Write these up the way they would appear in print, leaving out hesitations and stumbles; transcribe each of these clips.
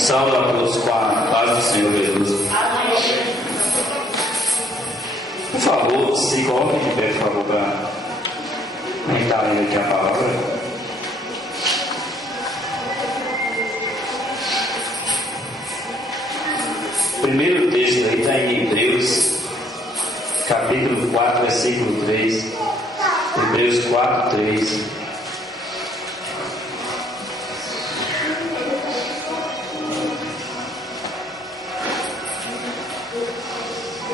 Salve a todos com a paz do Senhor Jesus. Por favor, se coloque de pé, por favor, para a gente estar lendo aqui a palavra. O primeiro texto aí está em Hebreus, capítulo 4, versículo 3. Hebreus 4, 3.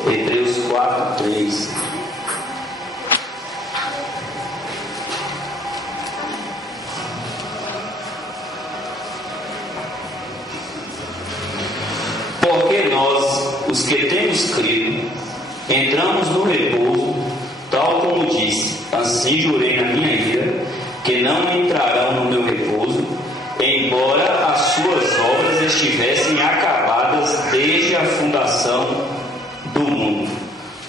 Hebreus 4, 3. Porque nós, os que temos crido, entramos no repouso, tal como disse: assim jurei na minha ira, que não entrarão no meu repouso, embora as suas obras estivessem acabadas desde a fundação do mundo.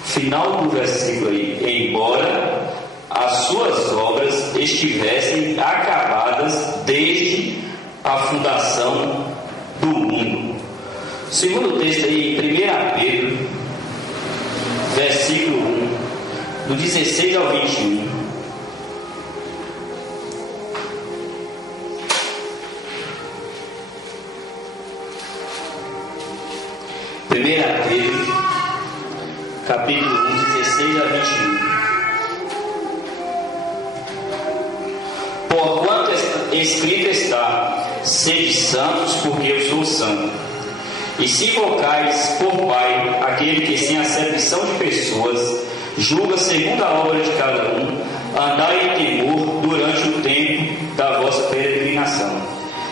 Final do versículo aí: embora as suas obras estivessem acabadas desde a fundação do mundo. O segundo texto aí, em 1 Pedro, versículo 1, do 16 ao 21. Pedro, capítulo 1, 16 a 21. Porquanto escrito está: sede santos, porque eu sou santo. E se invocais por Pai aquele que, sem acepção de pessoas, julga segundo a obra de cada um, andai em temor durante o tempo da vossa peregrinação,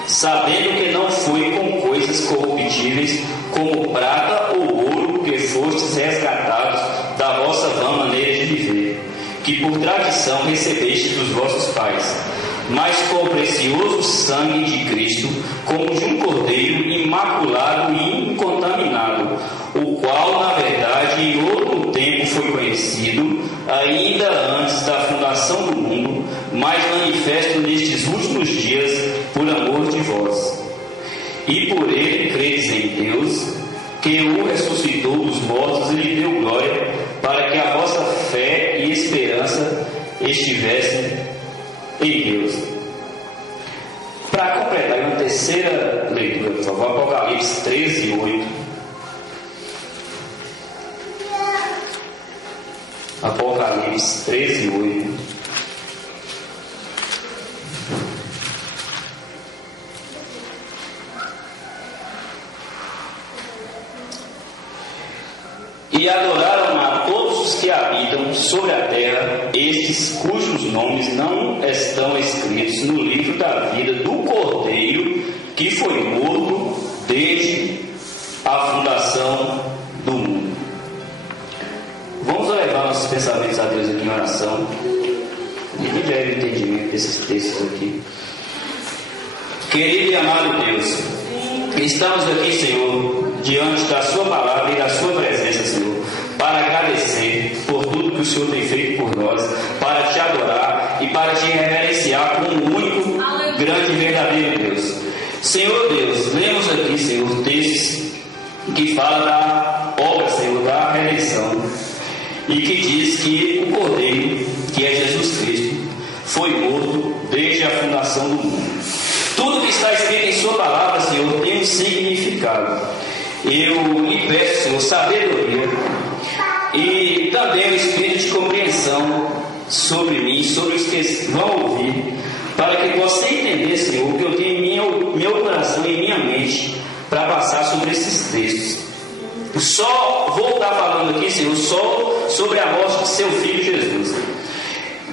sabendo que não foi com coisas corruptíveis, como prata ou ouro, que fostes resgatados da vossa vã maneira de viver, que por tradição recebeste dos vossos pais, mas com o precioso sangue de Cristo, como de um cordeiro imaculado e incontaminado, o qual, na verdade, em outro tempo foi conhecido, ainda antes da fundação do mundo, mas manifesto nestes últimos dias, por amor de vós. E por ele credes em Deus, que o ressuscitou dos mortos e lhe deu glória, para que a vossa fé e esperança estivessem em Deus. Para completar uma terceira leitura, por favor, Apocalipse 13, 8. Apocalipse 13, 8. E adoraram a todos os que habitam sobre a terra, estes cujos nomes não estão escritos no livro da vida do Cordeiro, que foi morto desde a fundação do mundo. Vamos levar nossos pensamentos a Deus aqui em oração e liberar o entendimento desses textos aqui. Querido e amado Deus, estamos aqui, Senhor, diante da Sua palavra e da Sua presença, Senhor, para agradecer por tudo que o Senhor tem feito por nós, para te adorar e para te reverenciar como o único, grande e verdadeiro Deus. Senhor Deus, lemos aqui, Senhor, textos que falam da obra, Senhor, da redenção, e que diz que o Cordeiro, que é Jesus Cristo, foi morto desde a fundação do mundo. Tudo que está escrito em Sua palavra, Senhor, tem um significado. Eu lhe peço, Senhor, sabedoria e também o espírito de compreensão sobre mim, sobre os que vão ouvir, para que possa entender, Senhor, o que eu tenho em meu coração e em minha mente para passar sobre esses textos. Só vou estar falando aqui, Senhor, só sobre a morte de seu Filho Jesus.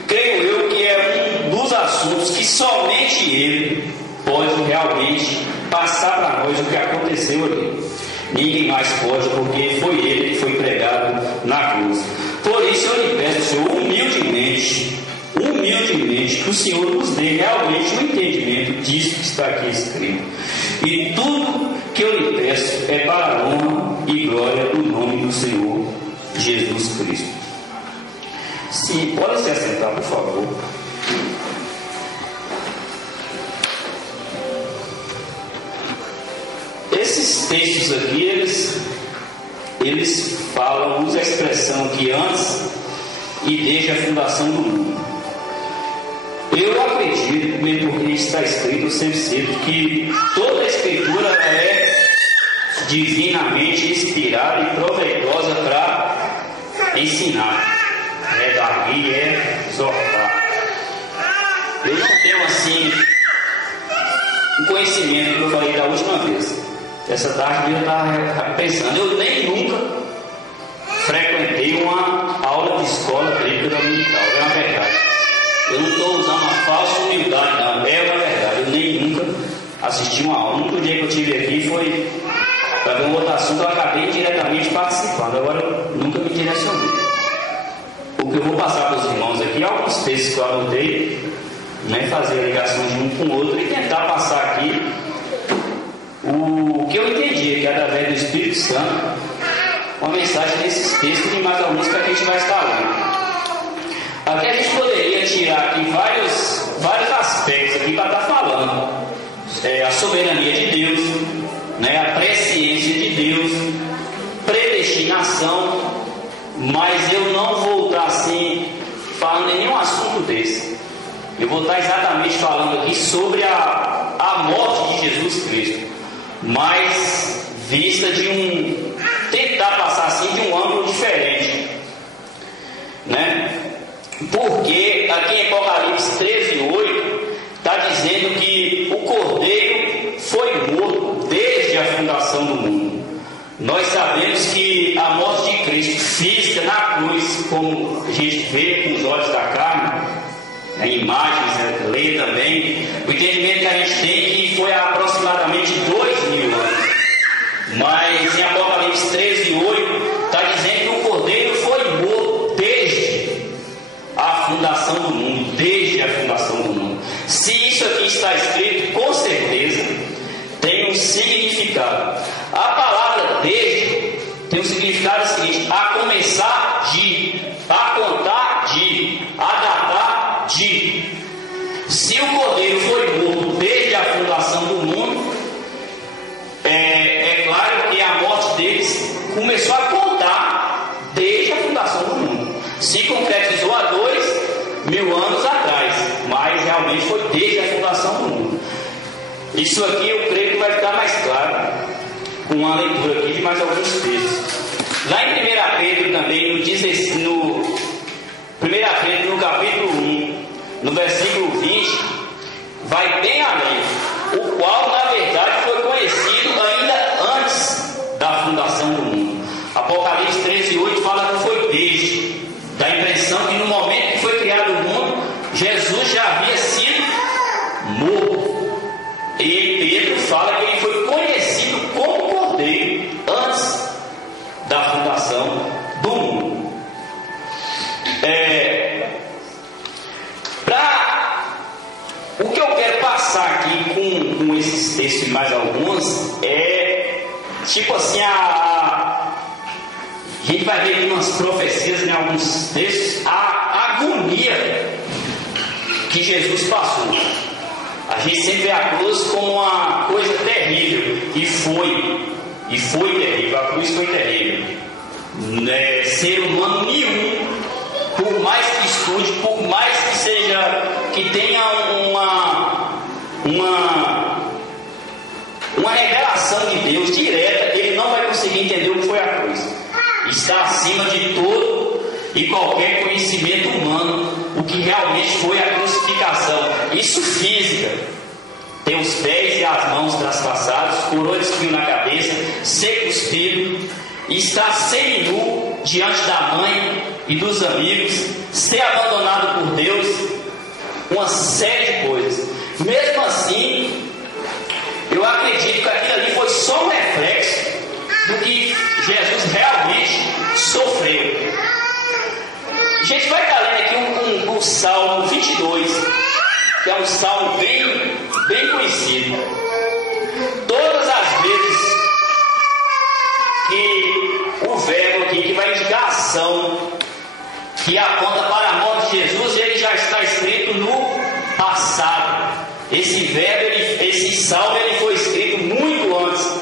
Creio eu que é um dos assuntos que somente Ele pode realmente passar para nós o que aconteceu ali. Ninguém mais pode, porque foi Ele que foi pregado na cruz. Por isso eu lhe peço, Senhor, humildemente, que o Senhor nos dê realmente o entendimento disso que está aqui escrito. E tudo que eu lhe peço é para a honra e glória do nome do Senhor Jesus Cristo. Sim, pode se assentar, por favor. eles usam a expressão que antes e desde a fundação do mundo. Eu acredito, mesmo porque está escrito, eu sempre cito, que toda a Escritura é divinamente inspirada e proveitosa para ensinar, redarguir e exortar. Eu não tenho assim um conhecimento que eu falei da última vez. Essa tarde eu estava pensando, eu nem nunca frequentei uma aula de escola bíblica dominical, é uma verdade. Eu não estou usando uma falsa humildade, não, é uma verdade. Eu nem nunca assisti uma aula. O único dia que eu tive aqui foi para ver um outro assunto, eu acabei diretamente participando. Agora eu nunca me direcionei. O que eu vou passar para os irmãos aqui, alguns textos que eu anotei, né, fazer a ligação de um com o outro e tentar passar aqui o que eu entendi, que é através do Espírito Santo, uma mensagem desses textos e mais alguns que a gente vai estar lendo. Até a gente poderia tirar aqui vários aspectos aqui para estar falando. A soberania de Deus, né, a presciência de Deus, predestinação, mas eu não vou estar assim falando em nenhum assunto desse. Eu vou estar exatamente falando aqui sobre a morte de Jesus Cristo, mas vista de tentar passar assim de um ângulo diferente, né? Porque aqui em Apocalipse 13:8 está dizendo que o Cordeiro foi morto desde a fundação do mundo. Nós sabemos que a morte de Cristo física na cruz, como a gente vê com os olhos da carne, em imagens, lê também, o entendimento que a gente tem é que foi há aproximadamente 2000 anos. Mas em Apocalipse 13:8 está dizendo que o Cordeiro foi morto desde a fundação do mundo, desde a fundação do mundo. Se isso aqui está escrito, com certeza tem um significado. A palavra desde tem um significado seguinte: a começar de, a contar de, a datar de. Se o Cordeiro foi morto desde a fundação do mundo, é claro que a morte deles começou a contar desde a fundação do mundo. Se concretizou há 2000 anos atrás, mas realmente foi desde a fundação do mundo. Isso aqui eu creio que vai ficar mais claro com uma leitura aqui de mais alguns textos. Lá em 1 Pedro também, no 1 Pedro, no capítulo 1, no versículo 20, vai bem além, o qual na verdade foi conhecido ainda antes da fundação do mundo. Apocalipse 13:8 fala que foi desde, dá a impressão que no momento que foi criado o mundo, Jesus já havia sido morto. E Pedro fala que ele foi conhecido como Cordeiro antes da fundação do mundo. O que eu quero passar aqui com esses textos e mais alguns é tipo assim, a gente vai ver umas profecias em alguns textos, a agonia que Jesus passou. A gente sempre vê a cruz como uma coisa terrível, e foi terrível, a cruz foi terrível. Ser humano nenhum, por mais que estude, por mais que seja, que tenha uma revelação de Deus direta, ele não vai conseguir entender o que foi a cruz. Está acima de todo e qualquer conhecimento humano o que realmente foi a crucificação. Isso física, tem os pés e as mãos traspassados, coroa de espinho na cabeça, ser cuspido, estar seminu diante da mãe e dos amigos, ser abandonado por Deus, uma série de coisas. Mesmo assim, eu acredito que aquilo ali foi só um reflexo do que Jesus realmente sofreu. A gente vai estar lendo aqui um Salmo 22, que é um salmo bem conhecido. Todas as vezes que o verbo aqui, que vai indicar ação, que aponta para a morte de Jesus, ele já está escrito no passado. Esse verbo, esse salmo, ele foi escrito muito antes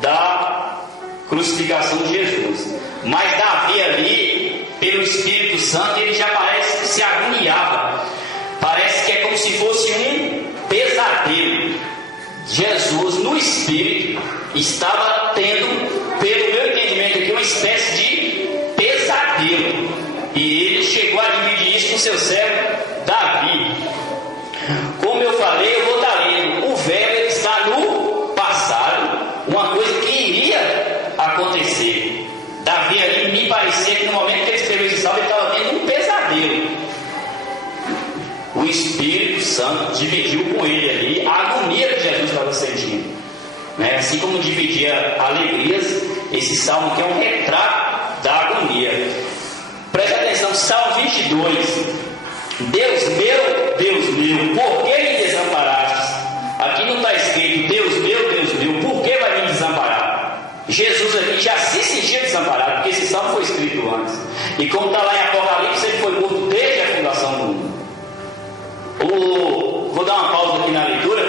da cruz crucificação de Jesus. Mas Davi ali, pelo Espírito Santo, ele já parece que se agoniava. Parece que é como se fosse um pesadelo. Jesus, no Espírito, estava tendo, pelo meu entendimento aqui, uma espécie de pesadelo. E ele chegou a dividir isso com seu servo Davi. Como eu falei, eu vou estar lendo. O verbo está no passado, uma coisa que iria acontecer. Davi ali me parecia que no momento que ele escreveu esse salmo, ele estava tendo um pesadelo. O Espírito Santo dividiu com ele ali a agonia que Jesus estava sentindo, né? Assim como dividia alegrias, esse salmo que é um retrato da agonia. Preste atenção, Salmo 22. Deus meu, por que me desamparaste? Aqui não está escrito, Deus meu, por que vai me desamparar? Jesus aqui já se sentia desamparado, porque esse salmo foi escrito antes. E como está lá em Apocalipse, ele foi morto desde a fundação do mundo. Vou dar uma pausa aqui na leitura.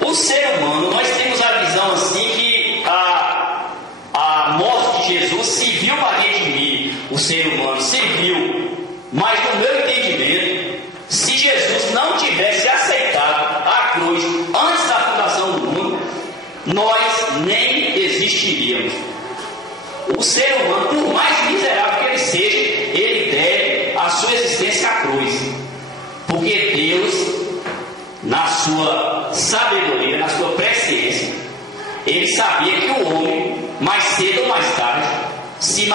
O ser humano, nós temos a visão assim que a morte de Jesus serviu para redimir o ser humano, serviu. Mas no meu entendimento, se Jesus não tivesse aceitado a cruz antes da fundação do mundo, nós nem existiríamos. O ser humano, por mais miserável que ele seja, ele deve a sua existência à cruz. Porque Deus, na sua sabedoria, na sua presciência, ele sabia que o homem, mais cedo ou mais tarde, se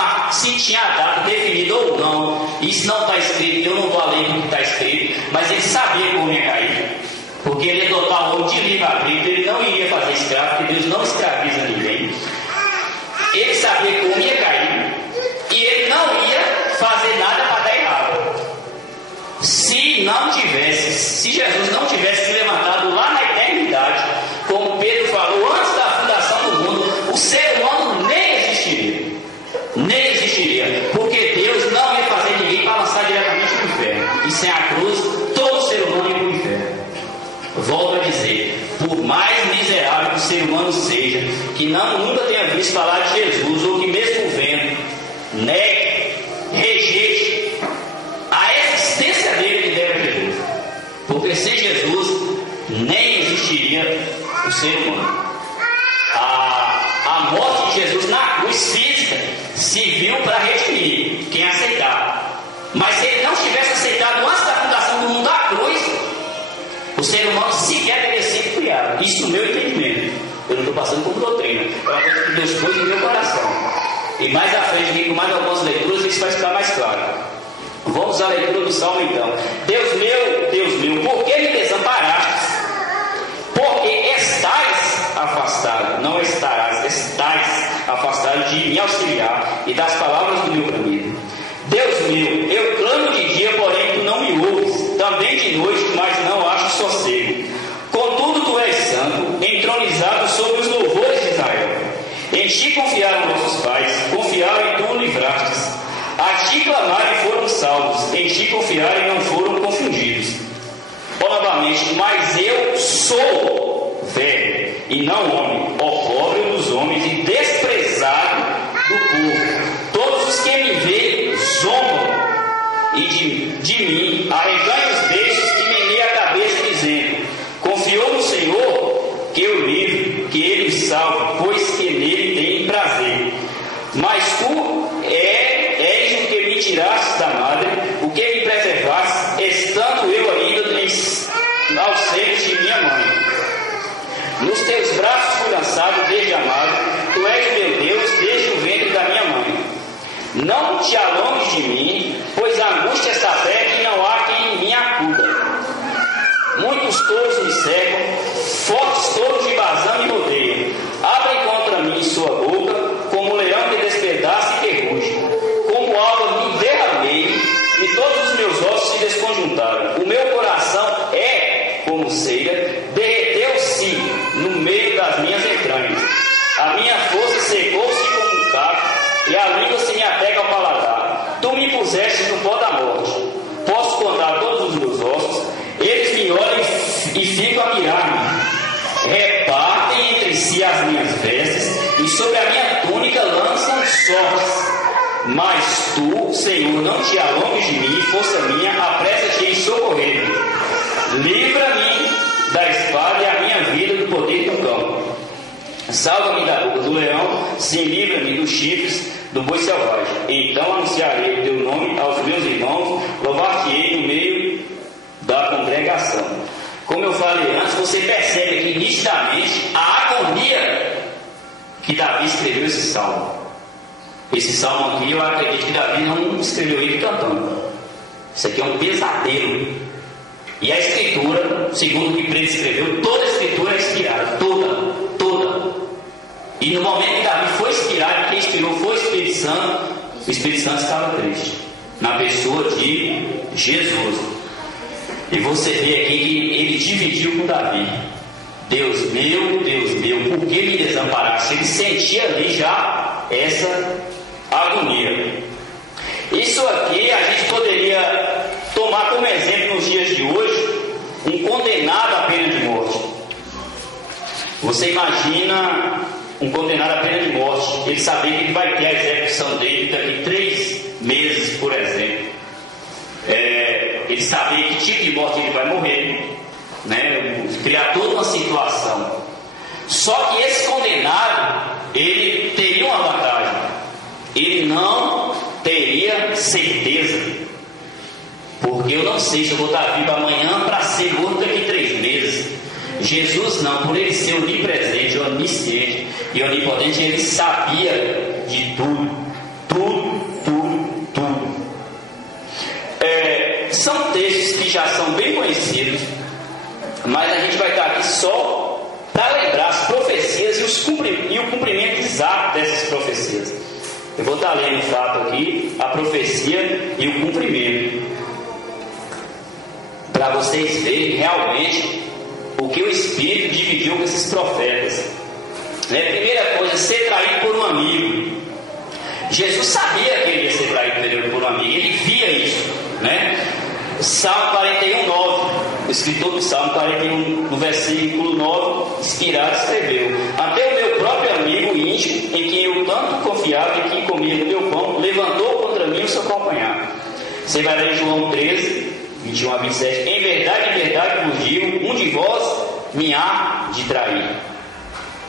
tinha a data definida ou não, isso não está escrito, eu não vou além do que está escrito, mas ele sabia que o homem ia cair, porque ele ia dotar o homem de livre-arbítrio, ele não iria fazer escravo, porque Deus não escraviza ninguém. Ele sabia que o homem ia cair, e ele não ia fazer nada para dar errado. Se Jesus não tivesse se levantado lá na eternidade, como Pedro falou, antes da fundação do mundo, o ser humano nem existiria. Nem existiria, porque Deus não ia fazer ninguém para lançar diretamente no inferno. E sem a cruz, todo ser humano ia para o inferno. Volto a dizer, por mais miserável que o ser humano seja, que nunca tenha visto falar de Jesus, ou que mesmo vendo, negue, rejeite a existência dele que deve a Jesus. Porque sem Jesus, nem existiria o ser humano. A morte de Jesus na cruz física serviu para redimir quem aceitar. Mas se ele não tivesse aceitado antes da fundação do mundo a cruz, o ser humano sequer teria sido criado. Isso no meu entendimento. Eu não estou passando por doutrina. É uma coisa que Deus pôs no meu coração. E mais à frente, com mais algumas leituras, isso vai ficar mais claro. Vamos à leitura do Salmo então. Deus meu, por que me desamparaste? Porque estás afastado, não estarás, estás afastado de me auxiliar e das palavras do meu bramido. Deus meu, eu clamo de dia, porém tu não me ouves, também de noite, mas não acho sossego. Contudo tu és santo, entronizado sobre os louvores de Israel. Em ti confiaram nossos pais, confiaram e tu o livrastes. A ti clamaram e foram salvos, em ti confiaram e não foram confundidos. Novamente, mas eu sou velho e não homem, pobre dos homens e desprezado do povo. Todos os que me veem zombam e de mim arreganham os beijos e meneiam a cabeça dizendo: confiou no Senhor que eu livre, que ele o salve, pois que nele tem prazer. Mas tu és o que me tiraste da madre, o que me preservaste, estando eu ainda aos seios de minha mãe. Nos teus braços fui lançado desde a madre, tu és meu Deus desde o ventre da minha mãe. Não te alongues de mim, pois a angústia está perto e não há quem em mim acuda. Muitos touros me cercam, fortes touros de Bazã me rodeiam. Abrem contra mim sua boca, como leão que despedaça e que ruge. Como alva me derramei, e todos os meus ossos se desconjuntaram. O meu coração como cera, derreteu-se no meio das minhas entranhas. A minha força secou-se como um caco, e a língua se me apega ao paladar. Tu me puseste no pó da morte. Posso contar todos os meus ossos. Eles me olham e ficam a mirar-me. Repartem entre si as minhas vestes, Senhor não te alongues de mim, força minha, apressa-te em socorrer-me. Livra-me da espada e a minha vida do poder do cão. Salva-me da boca do leão, sim, livra-me dos chifres do boi selvagem. Então anunciarei o teu nome aos meus irmãos, louvar-te-ei no meio da congregação. Como eu falei antes, você percebe aqui nitidamente a agonia que Davi escreveu esse salmo. Esse salmo aqui, eu acredito que Davi não escreveu ele cantando. Isso aqui é um pesadelo. E a escritura, segundo o que Pedro escreveu, toda a escritura é inspirada, toda. E no momento que Davi foi inspirado, quem inspirou foi o Espírito Santo estava triste, na pessoa de Jesus. E você vê aqui que ele dividiu com Davi. Deus meu, por que me desamparaste? Ele sentia ali já essa agonia. Isso aqui a gente poderia tomar como exemplo nos dias de hoje, um condenado à pena de morte. Você imagina um condenado à pena de morte, ele saber que ele vai ter a execução dele daqui 3 meses, por exemplo. Ele saber que tipo de morte ele vai morrer, né? Criar toda uma situação. Só que esse condenado, ele teria uma vantagem. Ele não teria certeza. Porque eu não sei se eu vou estar vivo amanhã para ser morto daqui 3 meses. Jesus não, por ele ser onipresente, onisciente e onipotente, ele sabia de tudo. São textos que já são bem conhecidos, mas a gente vai estar aqui só para lembrar as profecias e o cumprimento exato dessas profecias. Eu vou estar lendo o fato aqui, a profecia e o cumprimento, para vocês verem realmente o que o Espírito dividiu com esses profetas. Primeira coisa, ser traído por um amigo. Jesus sabia que ele ia ser traído por um amigo, ele via isso, né? Salmo 41, 9, o escritor do Salmo 41, no versículo 9, inspirado, escreveu: até o meu próprio amigo íntimo, em quem eu tanto confiava e que comia do meu pão, levantou contra mim o seu calcanhar. Você vai ler João 13, 21 a 27. Em verdade vos digo, um de vós me há de trair,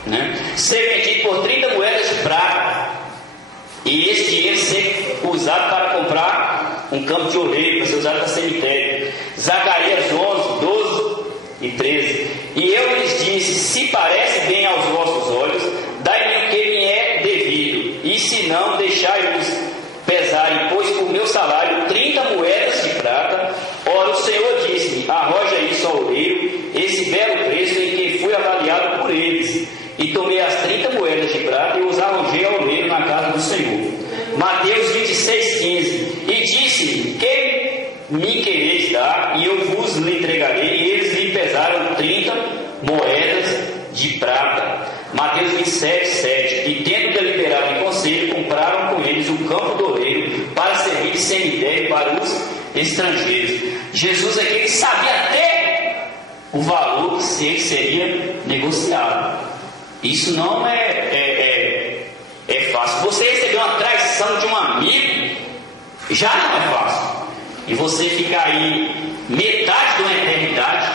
né? Ser vendido por 30 moedas de prata, e este dinheiro ser usado para comprar um campo de oleiro, para ser usado para cemitério. Zacarias 11, 12 e 13. E eu lhes disse: se parece bem aos vossos olhos, dai-me o que me é devido, e se não, deixai-os pesarem, pois por meu salário 30 moedas de prata. Ora, o Senhor disse-me: arroja isso ao oleiro, esse belo preço em que fui avaliado por eles. E tomei as 30 moedas de prata e os arrojei ao oleiro na casa do Senhor. Mateus 26, 15. E disse-me: que me quereis dar? E eu vos lhe entregarei. E eles lhe pesaram 30 moedas de prata. Mateus 27, 7. E tendo deliberado em conselho, compraram com eles o campo do oleiro para servir de cemitério para os estrangeiros. Jesus aqui, ele sabia até o valor que ele seria negociado. Isso não é fácil. Você receber uma traição de um amigo já não é fácil. E você ficar aí metade de uma eternidade,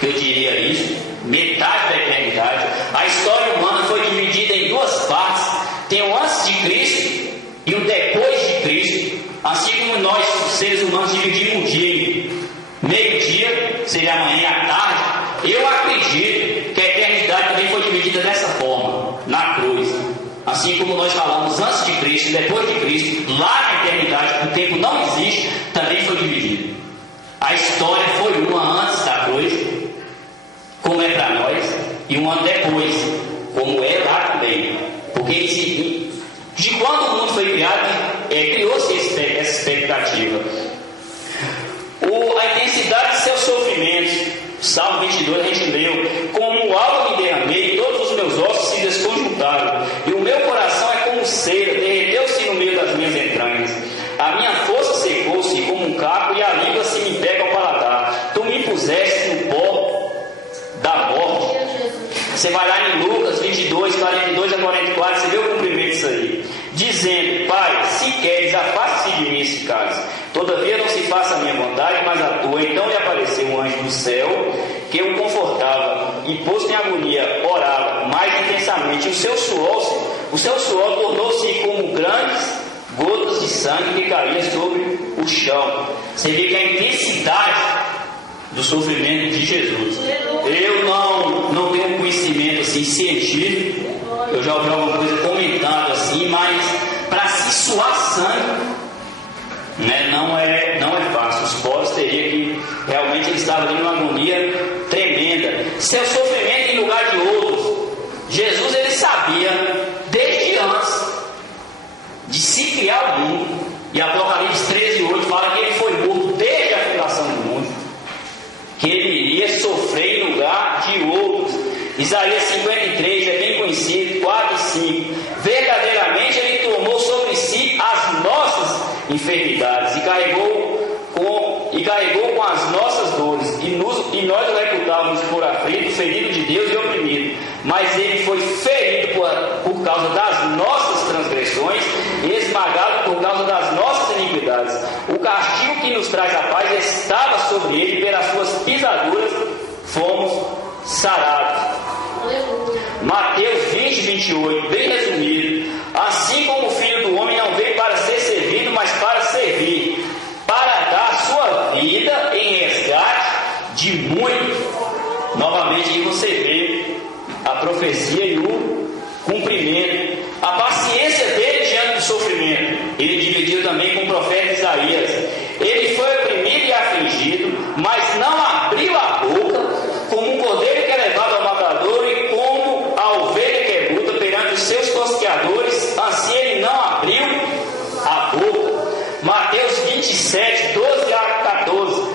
eu diria isso, metade da eternidade. A história humana foi dividida em 2 partes. Tem o antes de Cristo e o depois de Cristo. Assim como nós, os seres humanos, dividimos o dia em meio-dia, seria amanhã à tarde. Eu acredito que a eternidade também foi dividida dessa forma, na cruz. Assim como nós falamos antes de Cristo e depois de Cristo, lá na eternidade, o tempo não existe, também foi dividido. A história foi uma antes da cruz, como é para nós, e um ano depois, como é lá também. Porque de quando o mundo foi criado, criou-se essa expectativa. A intensidade de seus sofrimentos, Salmo 22 a gente leu: como algo me derramei, todos os meus ossos se desconjuntaram, e o meu coração é como cera, derreteu-se no meio das minhas entranhas. A minha força secou-se como um caco, e a língua se me pega ao paladar. Tu me puseste no pó da morte. Você vai lá em Lucas 22, 42 a 44, você vê o cumprimento disso aí, dizendo: Pai, se queres, afaste-se de mim faça a minha vontade, mas a tua. Então lhe apareceu um anjo do céu, que o confortava, e posto em agonia, orava mais intensamente. O seu suor tornou-se como grandes gotas de sangue que caíam sobre o chão. Você vê que a intensidade do sofrimento de Jesus. Eu não tenho conhecimento assim científico, eu já ouvi alguma coisa comentando assim, mas para se suar sangue, né, não é fácil. Os pobres teriam que realmente eles estavam ali numa agonia tremenda. Seu sofrimento em lugar de outros. Jesus ele sabia desde antes de se criar o mundo, e Apocalipse 13:8 fala que ele foi morto desde a fundação do mundo, que ele iria sofrer em lugar de outros. Isaías 53 é bem conhecido, 4 e 5. Verdadeiramente ele tomou sobre si as nossas enfermidades e carregou com as nossas dores, e nós o reputávamos por aflito, ferido de Deus e oprimido. Mas ele foi ferido por causa das nossas transgressões e esmagado por causa das nossas iniquidades. O castigo que nos traz a paz estava sobre ele, e pelas suas pisaduras fomos sarados. Mateus 20:28, bem resumido. Assim como o Filho do Homem não veio para ser servido, mas para servir, para dar sua vida em resgate de muitos. Novamente aí você vê a profecia e o cumprimento. A paciência dele diante do sofrimento. Ele dividiu também com o profeta Isaías. Ele foi oprimido e afligido, mas não abriu a boca, como um cordeiro que é levado ao matadouro, e como a ovelha que é bruta perante os seus tosqueadores, assim ele não abriu a boca. Mateus 27:12-14.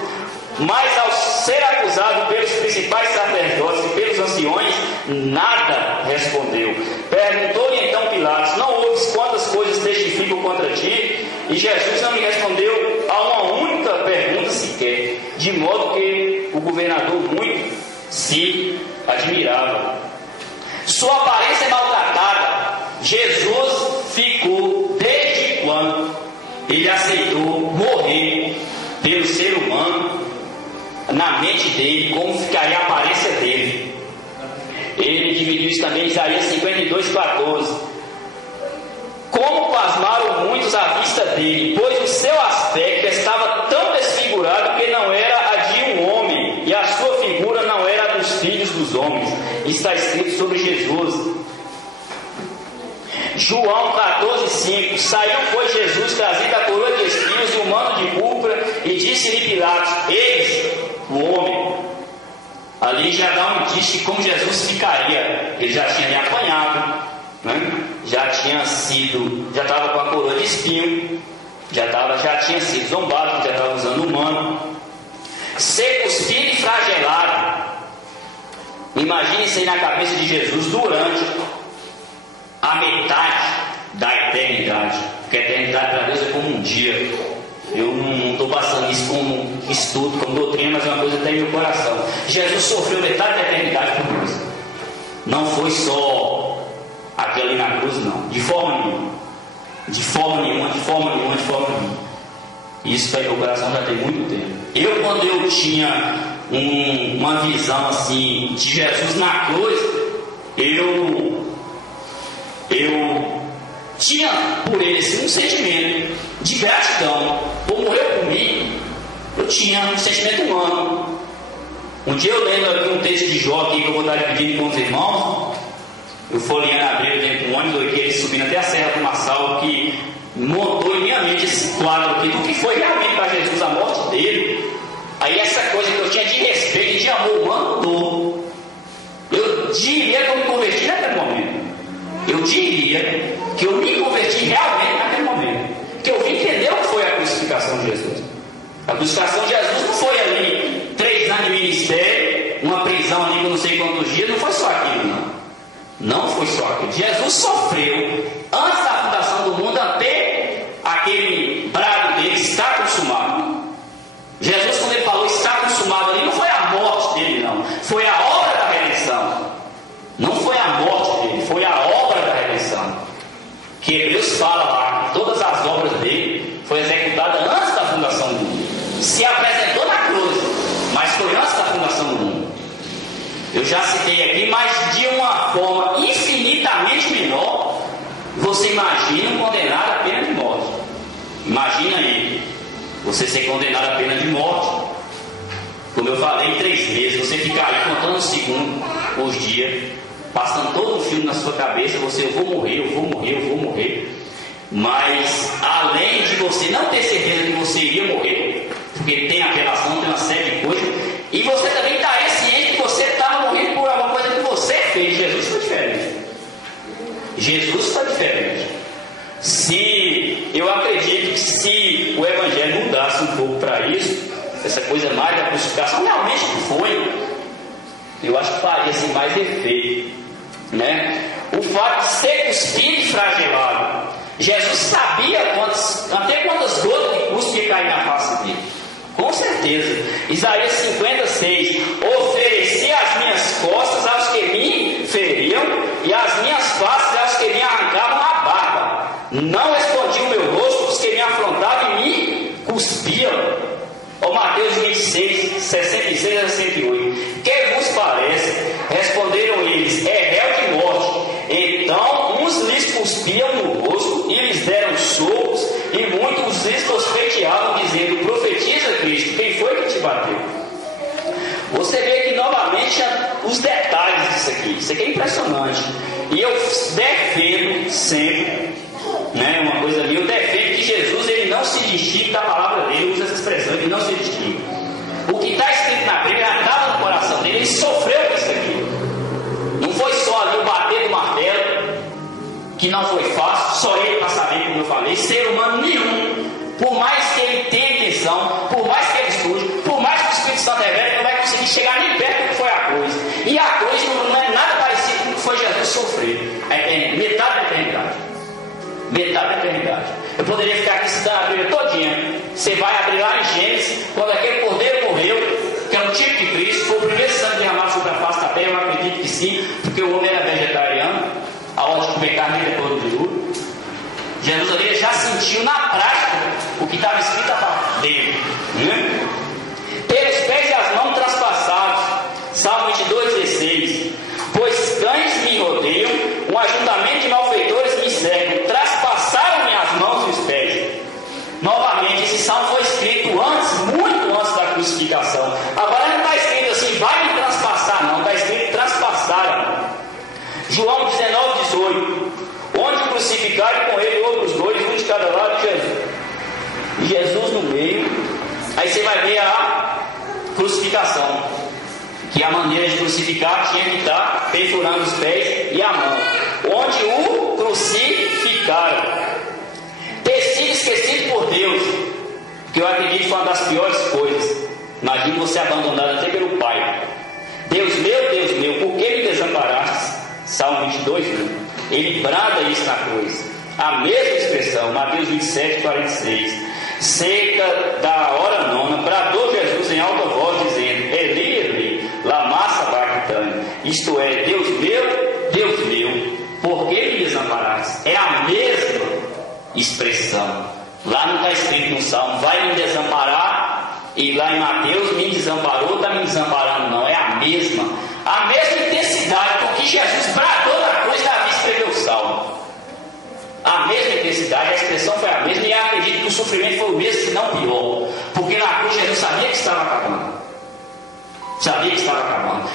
Mas ao ser acusado pelos principais sacerdotes e pelos anciões, nada respondeu. Perguntou-lhe então Pilatos: não ouves quantas coisas testificam contra ti? E Jesus não lhe respondeu a uma única pergunta sequer, de modo que o governador muito se admirava. Sua aparência maltratada, Jesus ficou desde quando ele aceitou morrer pelo ser humano. Na mente dele, como ficaria a aparência dele. Ele dividiu isso também em Isaías 52:14. Como pasmaram muitos à vista dele, pois o seu aspecto estava tão desfigurado que não era a de um homem, e a sua figura não era a dos filhos dos homens. Está escrito sobre Jesus. João 14:5. Saiu, pois, Jesus, trazido a coroa de espinhos e o manto de púrpura, e disse-lhe Pilatos: eis o homem. Ali já dá um indício de como Jesus ficaria. Ele já tinha me apanhado, né? Já estava com a coroa de espinho, já tinha sido zombado, já estava usando o manto, ser cuspido e flagelado. Imagine isso aí na cabeça de Jesus durante a metade da eternidade, porque a eternidade para Deus é como um dia. Eu não estou passando isso como estudo, como doutrina, mas é uma coisa que tem no meu coração. Jesus sofreu metade da eternidade por nós. Não foi só aquele ali na cruz, não. De forma nenhuma. De forma nenhuma. Isso está no meu coração já tem muito tempo. Quando eu tinha uma visão assim de Jesus na cruz, eu tinha por ele assim, um sentimento de gratidão. Por morrer por mim, eu tinha um sentimento humano. Um dia eu lendo aqui um texto de Jó aqui, que eu vou estar dividindo com os irmãos, eu folheando a Bíblia dentro do ônibus, que ele subindo até a Serra do Marçal, que montou em minha mente esse quadro aqui do que foi realmente para Jesus a morte dele. Aí essa coisa que eu tinha de respeito e de amor humano todo, eu diria que eu me converti naquele momento. Eu diria que eu me converti realmente naquele momento. Que eu vim entender o que foi a crucificação de Jesus. A crucificação de Jesus não foi ali 3 anos de ministério, uma prisão ali por não sei quantos dias, não foi só aquilo, não. Não foi só aquilo. Jesus sofreu antes da fundação do mundo, até aquele brado dele: está consumado. Jesus, quando ele falou está consumado ali, não foi a morte dele, não. Foi a obra da redenção. Não foi a morte dele, foi a obra da redenção. Que Hebreus fala lá, que todas as obras dele foi executada antes da fundação do mundo. se apresentou na cruz, mas foi antes da fundação do mundo. Eu já citei aqui, mas de uma forma infinitamente menor. Você imagina um condenado à pena de morte. Imagina aí, você ser condenado à pena de morte. Como eu falei, em 3 meses, você ficar aí contando os segundos, os dias, passando todo um filme na sua cabeça, eu vou morrer. Mas, além de você não ter certeza que você iria morrer, porque tem apelação, tem uma série de coisas, e você também estaria ciente que você estava morrendo por alguma coisa que você fez. Jesus foi diferente. Eu acredito que se o Evangelho mudasse um pouco para isso, essa coisa mais da crucificação realmente foi, eu acho que faria assim, mais efeito, né? O fato de ser cuspido e flagelado, Jesus sabia até quantas gotas de cuspe ia cair na face dele, com certeza. Isaías 56: ofereci as minhas costas aos que me feriam e as minhas faces aos que me arrancavam a barba. Não escondi o meu rosto dos que me afrontavam e me cuspiam. Ó, Mateus 26, 66 a 68. Que vos parece? Responderam eles: é réu de morte. Então uns lhes cuspiam no rosto e lhes deram socos, e muitos lhes tospeteavam, dizendo: profetiza, Cristo, quem foi que te bateu? Você vê que novamente os detalhes disso aqui. Isso aqui é impressionante. E eu defendo sempre, né, uma coisa ali, eu defendo que Jesus ele não se distingue da palavra dele, usa essa expressão, ele não se distingue. O que está escrito na Bíblia estava no coração dele, ele sofreu com isso aqui. Não foi só ali o bater do martelo, que não foi fácil, só ele para saber, como eu falei, ser humano nenhum, por mais que ele tenha intenção, por mais que ele estude, por mais que o Espírito Santo revele, ele não vai conseguir chegar nem perto do que foi a cruz. E a cruz não é nada parecido com o que foi Jesus sofrer. Metade da eternidade. Metade da eternidade. Eu poderia ficar aqui citando a Bíblia todinha. Você vai abrir lá em Gênesis, quando aquele cordeiro morreu, que é um tipo de Cristo, foi o primeiro sangue derramado sobre a face da terra. Eu acredito que sim, porque o homem era vegetariano, a hora de comer carne depois do peru. Jesus ali já sentiu na prática o que estava escrito a parte dele, né? Ter os pés e as mãos traspassados. Salmo 22:16. Pois cães me rodeiam, um ajuntamento de malfeitores me cercam, traspassaram minhas mãos e os pés. Novamente, esse salmo foi escrito antes, muito antes da crucificação. Agora não está escrito assim, vai me transpassar, não, está escrito traspassaram. João 19:18. Onde crucificaram com ele outros dois, um de cada lado de Jesus. E Jesus no meio. Aí você vai ver a crucificação, que a maneira de crucificar tinha que estar perfurando os pés e a mão, onde o crucificaram. Ter sido esquecido por Deus, que eu acredito que foi uma das piores coisas. Imagine você abandonado até pelo Pai. Deus meu, por que me desamparaste? Salmo 22:1. Ele brada isso na cruz. A mesma expressão, Mateus 27:46. Cerca da hora nona, bradou Jesus em alta voz, dizendo: Eli, Eli, lama sabachthani. Isto é, Deus meu, por que me desamparaste? É a mesma expressão. Lá não está escrito no Salmo, vai me desamparar, e lá em Mateus, me desamparou, está me desamparando. Não, é a mesma intensidade com que Jesus bradou na cruz. Davi escreveu o Salmo. A mesma intensidade, a expressão foi a mesma, e eu acredito que o sofrimento foi o mesmo, se não pior, porque na cruz Jesus sabia que estava acabando.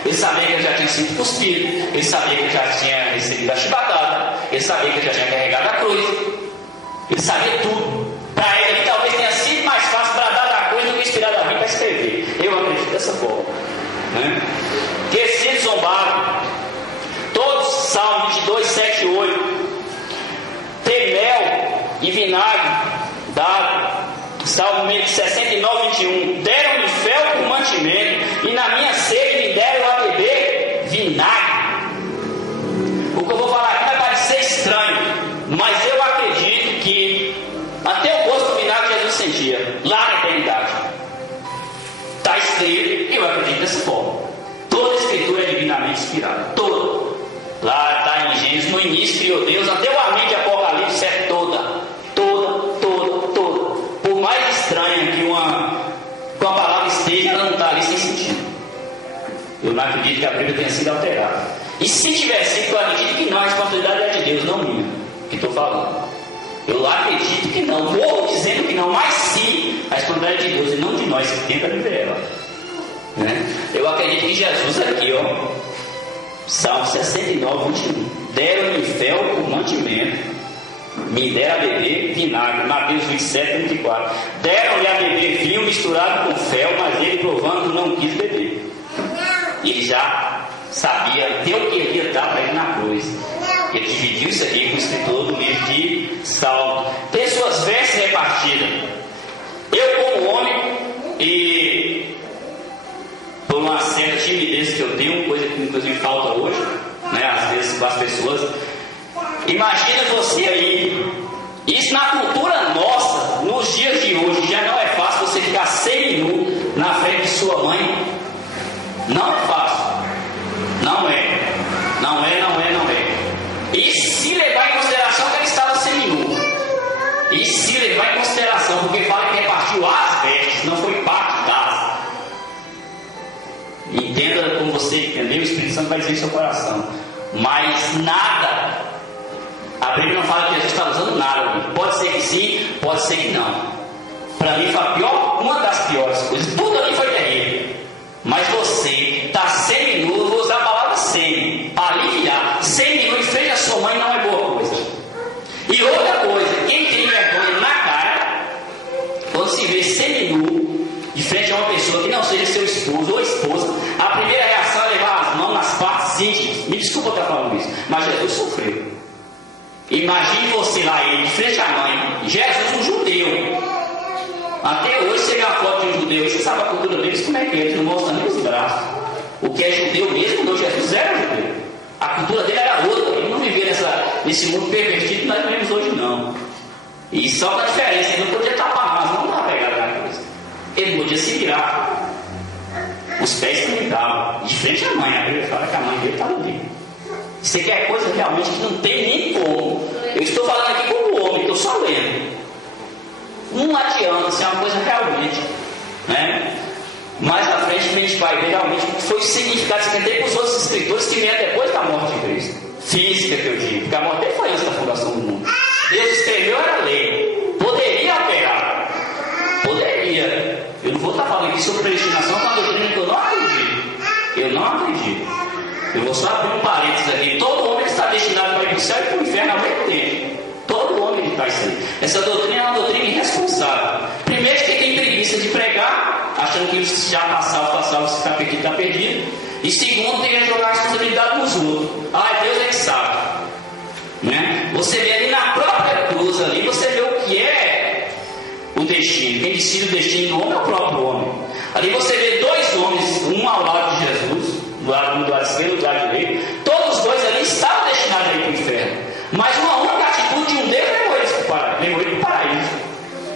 Ele sabia que ele já tinha sido cuspido, ele sabia que ele já tinha recebido a chibatada, ele sabia que ele já tinha carregado a cruz, ele sabia tudo. Para ele talvez tenha sido mais fácil bradar da cruz do que inspirar Davi para escrever. Eu acredito dessa forma, né? Ter sido zombado, todos, Salmo 22, 7 e 8. Ter mel e vinagre dado, Salmo 69, 21. Deram-me fel por mantimento, e na minha sede me deram a beber vinagre. O que eu vou falar aqui vai parecer estranho, mas eu acredito que até o gosto do vinagre Jesus sentia lá na eternidade. Está escrito, e eu acredito dessa forma. Toda a escritura é divinamente inspirada, toda. Lá está em Gênesis, no início criou Deus, anteriormente de Apocalipse é toda. Por mais estranha que sentido. Eu não acredito que a Bíblia tenha sido alterada. E se tiver sido, eu acredito que não, a responsabilidade é de Deus, não minha, que estou falando. Eu acredito que não, morro dizendo que não, mas sim, a responsabilidade é de Deus e não de nós que tenta viver ela. Né? Eu acredito que Jesus aqui, ó, Salmo 69, 21. Deram-me fel por mantimento, me deram a beber vinagre. Mateus 27, 24. Deram-lhe a beber vinho misturado com fel, mas ele, provando, não quis beber. Ele já sabia até o que ia dar para ele na cruz. Ele dividiu isso aqui com o escritor do livro de Salmo. Tem suas vestes repartidas. Eu, como homem, e por uma certa timidez que eu tenho, coisa que inclusive falta hoje, né, às vezes com as pessoas, imagina você aí, isso na cultura nossa, nos dias de hoje, já não é fácil você ficar seminu na frente de sua mãe. Não é fácil. Não é. E se levar em consideração que ele estava seminu. E se levar em consideração, porque fala que repartiu as vestes, não foi parte das. Entenda como você entendeu, o Espírito Santo vai dizer em seu coração. Mas nada, a Bíblia não fala que Jesus está usando nada. Pode ser que sim, pode ser que não. Para mim foi a pior, uma das piores coisas. Tudo ali foi terrível. Mas você está seminu, eu vou usar a palavra semi, aliviar. Seminu em frente à sua mãe não é boa coisa. E outra coisa, quem tem vergonha na cara, quando se vê seminu de frente a uma pessoa que não seja seu esposo ou esposa, a primeira reação é levar as mãos nas partes íntimas. Me desculpa estar falando isso, mas Jesus sofreu. Imagine você lá, ele de frente à mãe, Jesus um judeu. Até hoje você vê a foto de um judeu, e você sabe a cultura deles como é que é, eles não mostram nem os braços. O que é judeu mesmo, não, Jesus era judeu. A cultura dele era outra, ele não vivia nesse mundo pervertido que nós vivemos hoje não. E só a diferença, ele não podia tapar mais, não estava pegado na coisa. Ele podia se virar. Os pés também estavam. De frente à mãe, a Bíblia fala que a mãe dele estava ali. Você quer coisa realmente que não tem nem como. Eu estou falando aqui como homem, estou só lendo. Não adianta ser uma coisa realmente, né? Mais à frente a gente vai ver realmente o que foi o significado que tem para os outros escritores que vieram depois da morte de Cristo. Física, que eu digo, porque a morte dele foi antes da fundação do mundo. Deus escreveu, era lei. Poderia alterar. Poderia. Eu não vou estar falando aqui sobre predestinação com uma doutrina que eu não acredito. Eu não acredito. Eu vou só abrir um parênteses aqui. Todo homem está destinado para ir para o céu e para o inferno ao mesmo tempo. Todo homem faz isso aí. Essa doutrina é uma doutrina irresponsável. Primeiro, que tem preguiça de pregar, achando que os que já passaram, se está perdido, está perdido. E segundo, tem que jogar a responsabilidade nos outros. Deus é que sabe. Né? Você vê ali na própria cruz, ali, você vê o que é o destino. Quem decide o destino do homem é o próprio homem. Ali você vê dois homens, um ao lado de Jesus, do lado esquerdo e do lado direito. Todos os dois ali estavam destinados a ir para o inferno. Mas uma única atitude de um Deus levou eles para o paraíso.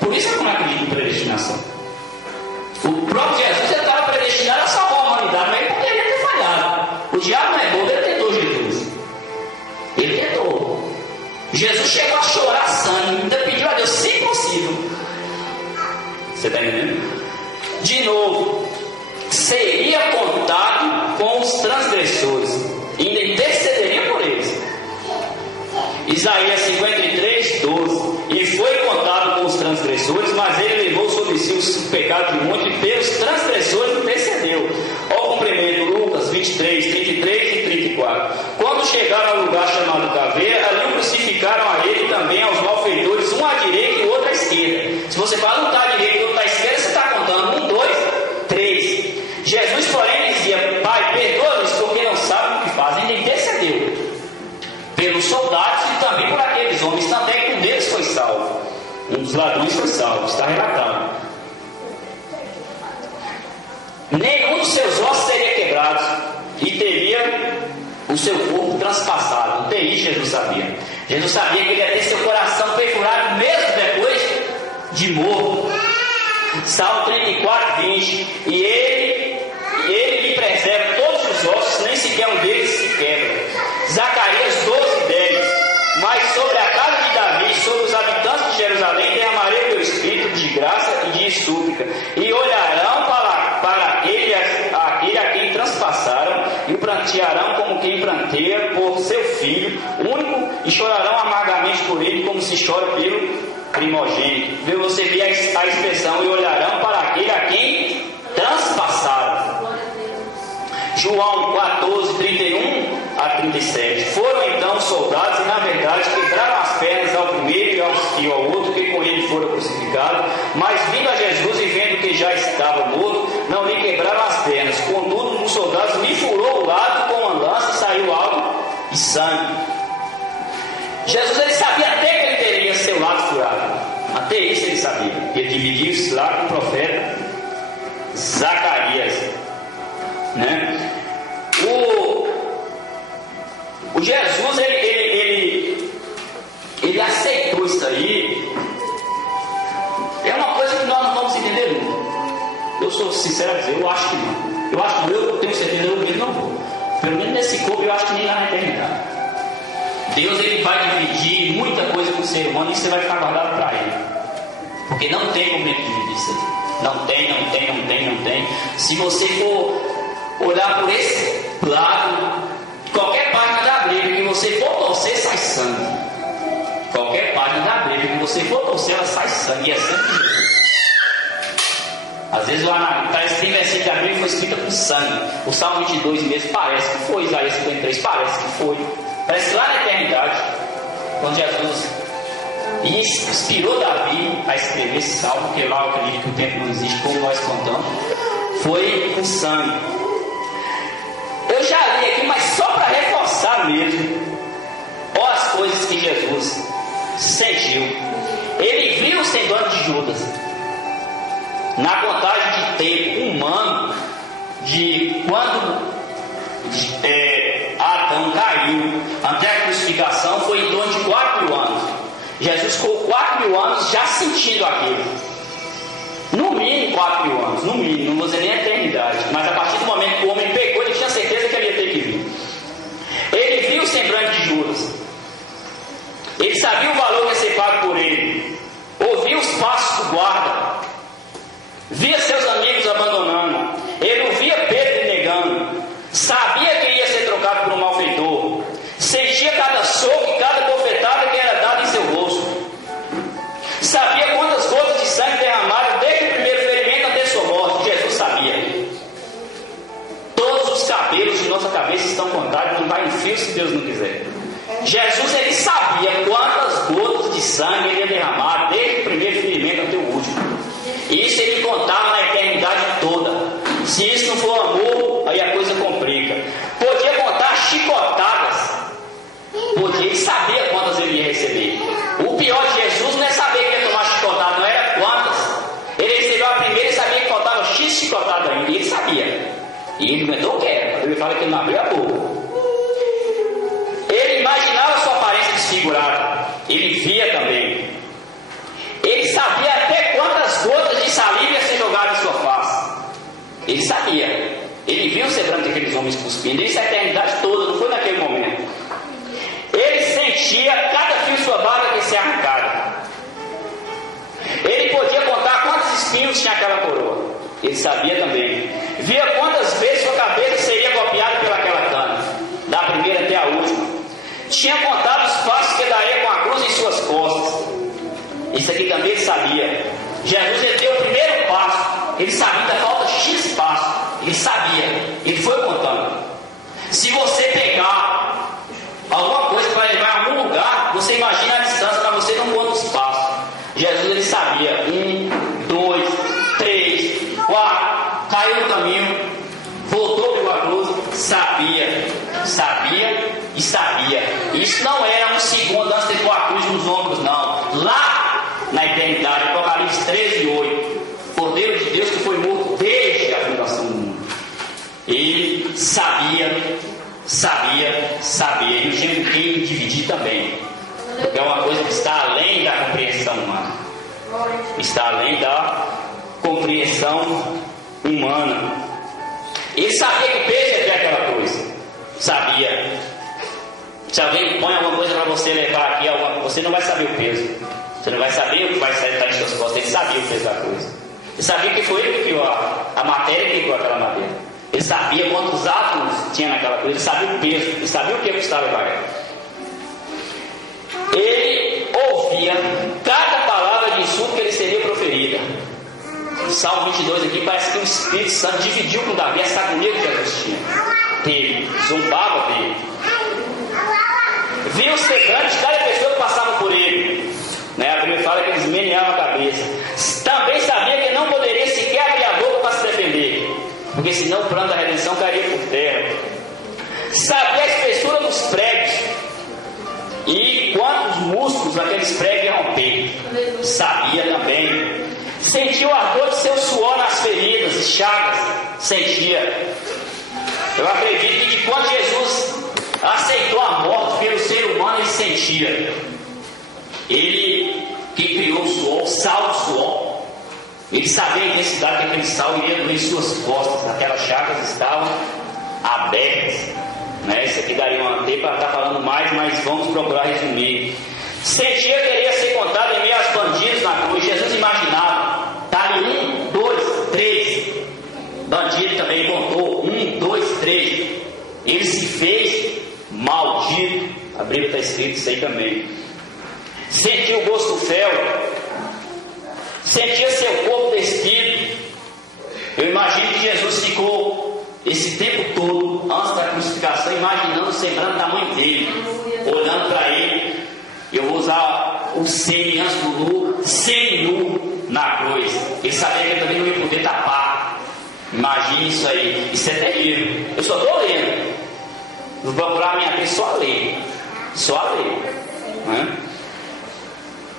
Por isso que eu não acredito em predestinação. O próprio Jesus estava predestinado a salvar a humanidade, mas ele poderia ter falhado. O diabo não é bobo, ele tentou Jesus. Ele tentou. Jesus chegou a chorar sangue, ainda pediu a Deus, se possível. Você está entendendo? De novo, seria contado com os transgressores, ainda intercederia por eles. Isaías 53, 12. E foi contado com os transgressores, mas ele levou sobre si os pecados de muitos, e pelos transgressores intercedeu. Ao cumprimento, Lucas 23, 33 e 34. Quando chegaram ao lugar chamado Caveira, ali o crucificaram a ele e também aos malfeitores, um à direita e o outro à esquerda. Se você fala um está à direita e o outro à esquerda, você está contando 1, 2, 3. Jesus, porém, dizia: Pai, perdoa-lhes porque não sabem o que fazem. Ele intercedeu pelos soldados e também por aqueles homens, também que um deles foi salvo. Um dos ladrões foi salvo, está relatado. Nenhum dos seus ossos seria quebrado e teria o seu corpo transpassado. Até isso Jesus sabia. Jesus sabia que ele ia ter seu coração perfurado mesmo depois de morto. Salmo 34, 20. E ele lhe preserva todos os ossos, nem sequer um deles se quebra. Zacarias 12, 10. Mas sobre a casa de Davi, sobre os habitantes de Jerusalém, derramarei o meu espírito de graça e de súplica, e olharão para ele traspassaram, e o prantearão como quem pranteia por seu filho único, e chorarão amargamente por ele, como se chora pelo primogênito. Você vê a expressão, e olharão para aquele a quem transpassaram. João 14, 31 a 37. Foram então soldados e, na verdade, quebraram as pernas ao primeiro e ao outro, que com ele fora crucificado. Mas, vindo a Jesus e vendo que já estava morto, não lhe quebraram as pernas. Contudo, um dos soldados lhe furou o lado com uma lança e saiu algo de sangue. Jesus, ele sabia até que ele teria seu lado furado. Até isso ele sabia. Ele dividiu isso lá com o profeta Zacarias, né? O Jesus, ele aceitou isso aí. É uma coisa que nós não vamos entender nunca. Eu sou sincero a dizer, eu acho que não. Eu tenho certeza, eu mesmo não vou. Pelo menos nesse corpo, eu acho que nem lá na eternidade. Deus, ele vai dividir muita coisa com o ser humano, e você vai ficar guardado para ele. Porque não tem como ele dividir isso aí. Não tem. Se você for olhar por esse lado, qualquer página da Bíblia que você for torcer, sai sangue. Qualquer página da Bíblia que você for torcer, ela sai sangue. E é sangue de Jesus. Às vezes lá tem versículo da Bíblia que foi escrita com sangue. O Salmo 22 mesmo parece que foi. Isaías 53 parece que foi. Parece que lá na eternidade, quando Jesus inspirou Davi a escrever esse salmo, porque lá eu acredito que o tempo não existe como nós contamos, foi com sangue. Eu já li aqui, mas só para reforçar mesmo, olha as coisas que Jesus sentiu. Ele viu o semblante de Judas na contagem de tempo humano, de quando Adão caiu até a crucificação, foi em torno de 4.000 anos. Jesus ficou 4.000 anos já sentindo aquilo. No mínimo 4.000 anos, no mínimo, não vou dizer nem a eternidade. Mas a partir do momento que o homem pegou, ele tinha certeza que ele ia ter que vir. Ele viu o semblante de Judas. Ele sabia o valor que ia ser pago por ele. Ouviu os passos do guarda. Via seus amigos abandonando. Ele ouvia Pedro negando. Sabia que ia ser trocado por um malfeitor. Sentia cada soco e cada bofetada que era dada em seu rosto. Sabia quantas gotas de sangue derramaram desde o primeiro ferimento até sua morte. Jesus sabia. Todos os cabelos de nossa cabeça estão contados, não vai em fio se Deus não quiser. Jesus, ele sabia quantas gotas de sangue ele ia derramar desde o primeiro ferimento até o último. Isso ele contava na eternidade toda. Se isso não for amor, aí a coisa complica. Podia contar chicotadas. Podia, ele sabia quantas ele ia receber. O pior de Jesus não é saber que ia tomar chicotada, não era quantas. Ele recebeu a primeira e sabia que faltava X chicotada ainda. E ele sabia. E ele inventou o que era. Ele fala que ele não abriu a boca. Ele imaginava a sua aparência desfigurada. Ele via também. Ele sabia até quantas gotas de saliva ia ser jogada em sua face. Ele sabia. Ele viu o semblante daqueles homens cuspindo. Isso é a eternidade toda, não foi naquele momento. Ele sentia cada fio de sua barba que ser arrancada. Ele podia contar quantos espinhos tinha aquela coroa. Ele sabia também. Via quantas vezes sua cabeça seria golpeada pelaquela cana, da primeira até a última. Tinha contado os passos que daria com a cruz em suas costas. Isso aqui também ele sabia. Jesus, ele deu o primeiro passo. Ele sabia da falta X passos. Ele sabia. Ele foi contando. Se você pegar alguma coisa para levar a algum lugar, você imagina a distância, para você não conta os passos. Jesus, ele sabia. 1, 2, 3, 4. Caiu no caminho. Voltou pela cruz. Sabia. Sabia e sabia. Isso não era um segundo antes de pôr a cruz nos ombros, não. Lá na eternidade, Apocalipse 13, 8. Cordeiro de Deus que foi morto desde a fundação do mundo. Ele sabia. Ele tinha com quem dividir também. Porque é uma coisa que está além da compreensão humana. Está além da compreensão humana. Ele sabia que o peso ia ter aquela coisa. Sabia. Se alguém põe alguma coisa para você levar aqui, você não vai saber o peso. Você não vai saber o que vai estar em suas costas. Ele sabia o peso da coisa. Ele sabia que foi ele que criou a matéria, que criou aquela madeira. Ele sabia quantos átomos tinha naquela cruz, ele sabia o peso, ele sabia o que custava levar ela. Ele ouvia cada palavra de insulto que ele seria proferida. Salmo 22 aqui parece que o Espírito Santo dividiu com Davi essa agonia que Jesus tinha. Teve, zombava dele. Viu ser grande cada pessoa que passava por ele. A Bíblia fala que eles meneavam a cabeça. Também sabia que não poderia sequer abrir a boca para se defender, porque senão o plano da redenção cairia por terra. Sabia a espessura dos pregos e quantos músculos aqueles pregos iam romper. Sabia também. Sentiu o ardor de seu suor nas feridas e chagas. Sentia. Eu acredito que quando Jesus aceitou a morte pelo ser humano, ele sentia. Ele que criou o suor, o sal do suor, ele sabia a intensidade que aquele sal iria doer em suas costas. Aquelas chagas estavam abertas. Isso aqui daria uma tempo para estar falando mais, mas vamos procurar resumir. Sentia que iria ser contado em meio aos bandidos na cruz. Jesus imaginava, está ali 1, 2, 3. Bandido também contou 1, 2, 3. Ele se fez maldito. A Bíblia está escrito isso aí também. Sentiu o gosto do fel. Sentia seu corpo despido. Eu imagino que Jesus ficou esse tempo todo, antes da crucificação, imaginando o semblante da mãe dele, olhando para ele. Eu vou usar o semi-antes do nu, semi-nu na cruz. Ele sabia que ele também não ia poder tapar. Imagine isso aí. Isso é terrível. Eu só estou lendo. Vou procurar a minha vez só a ler. Só a ler.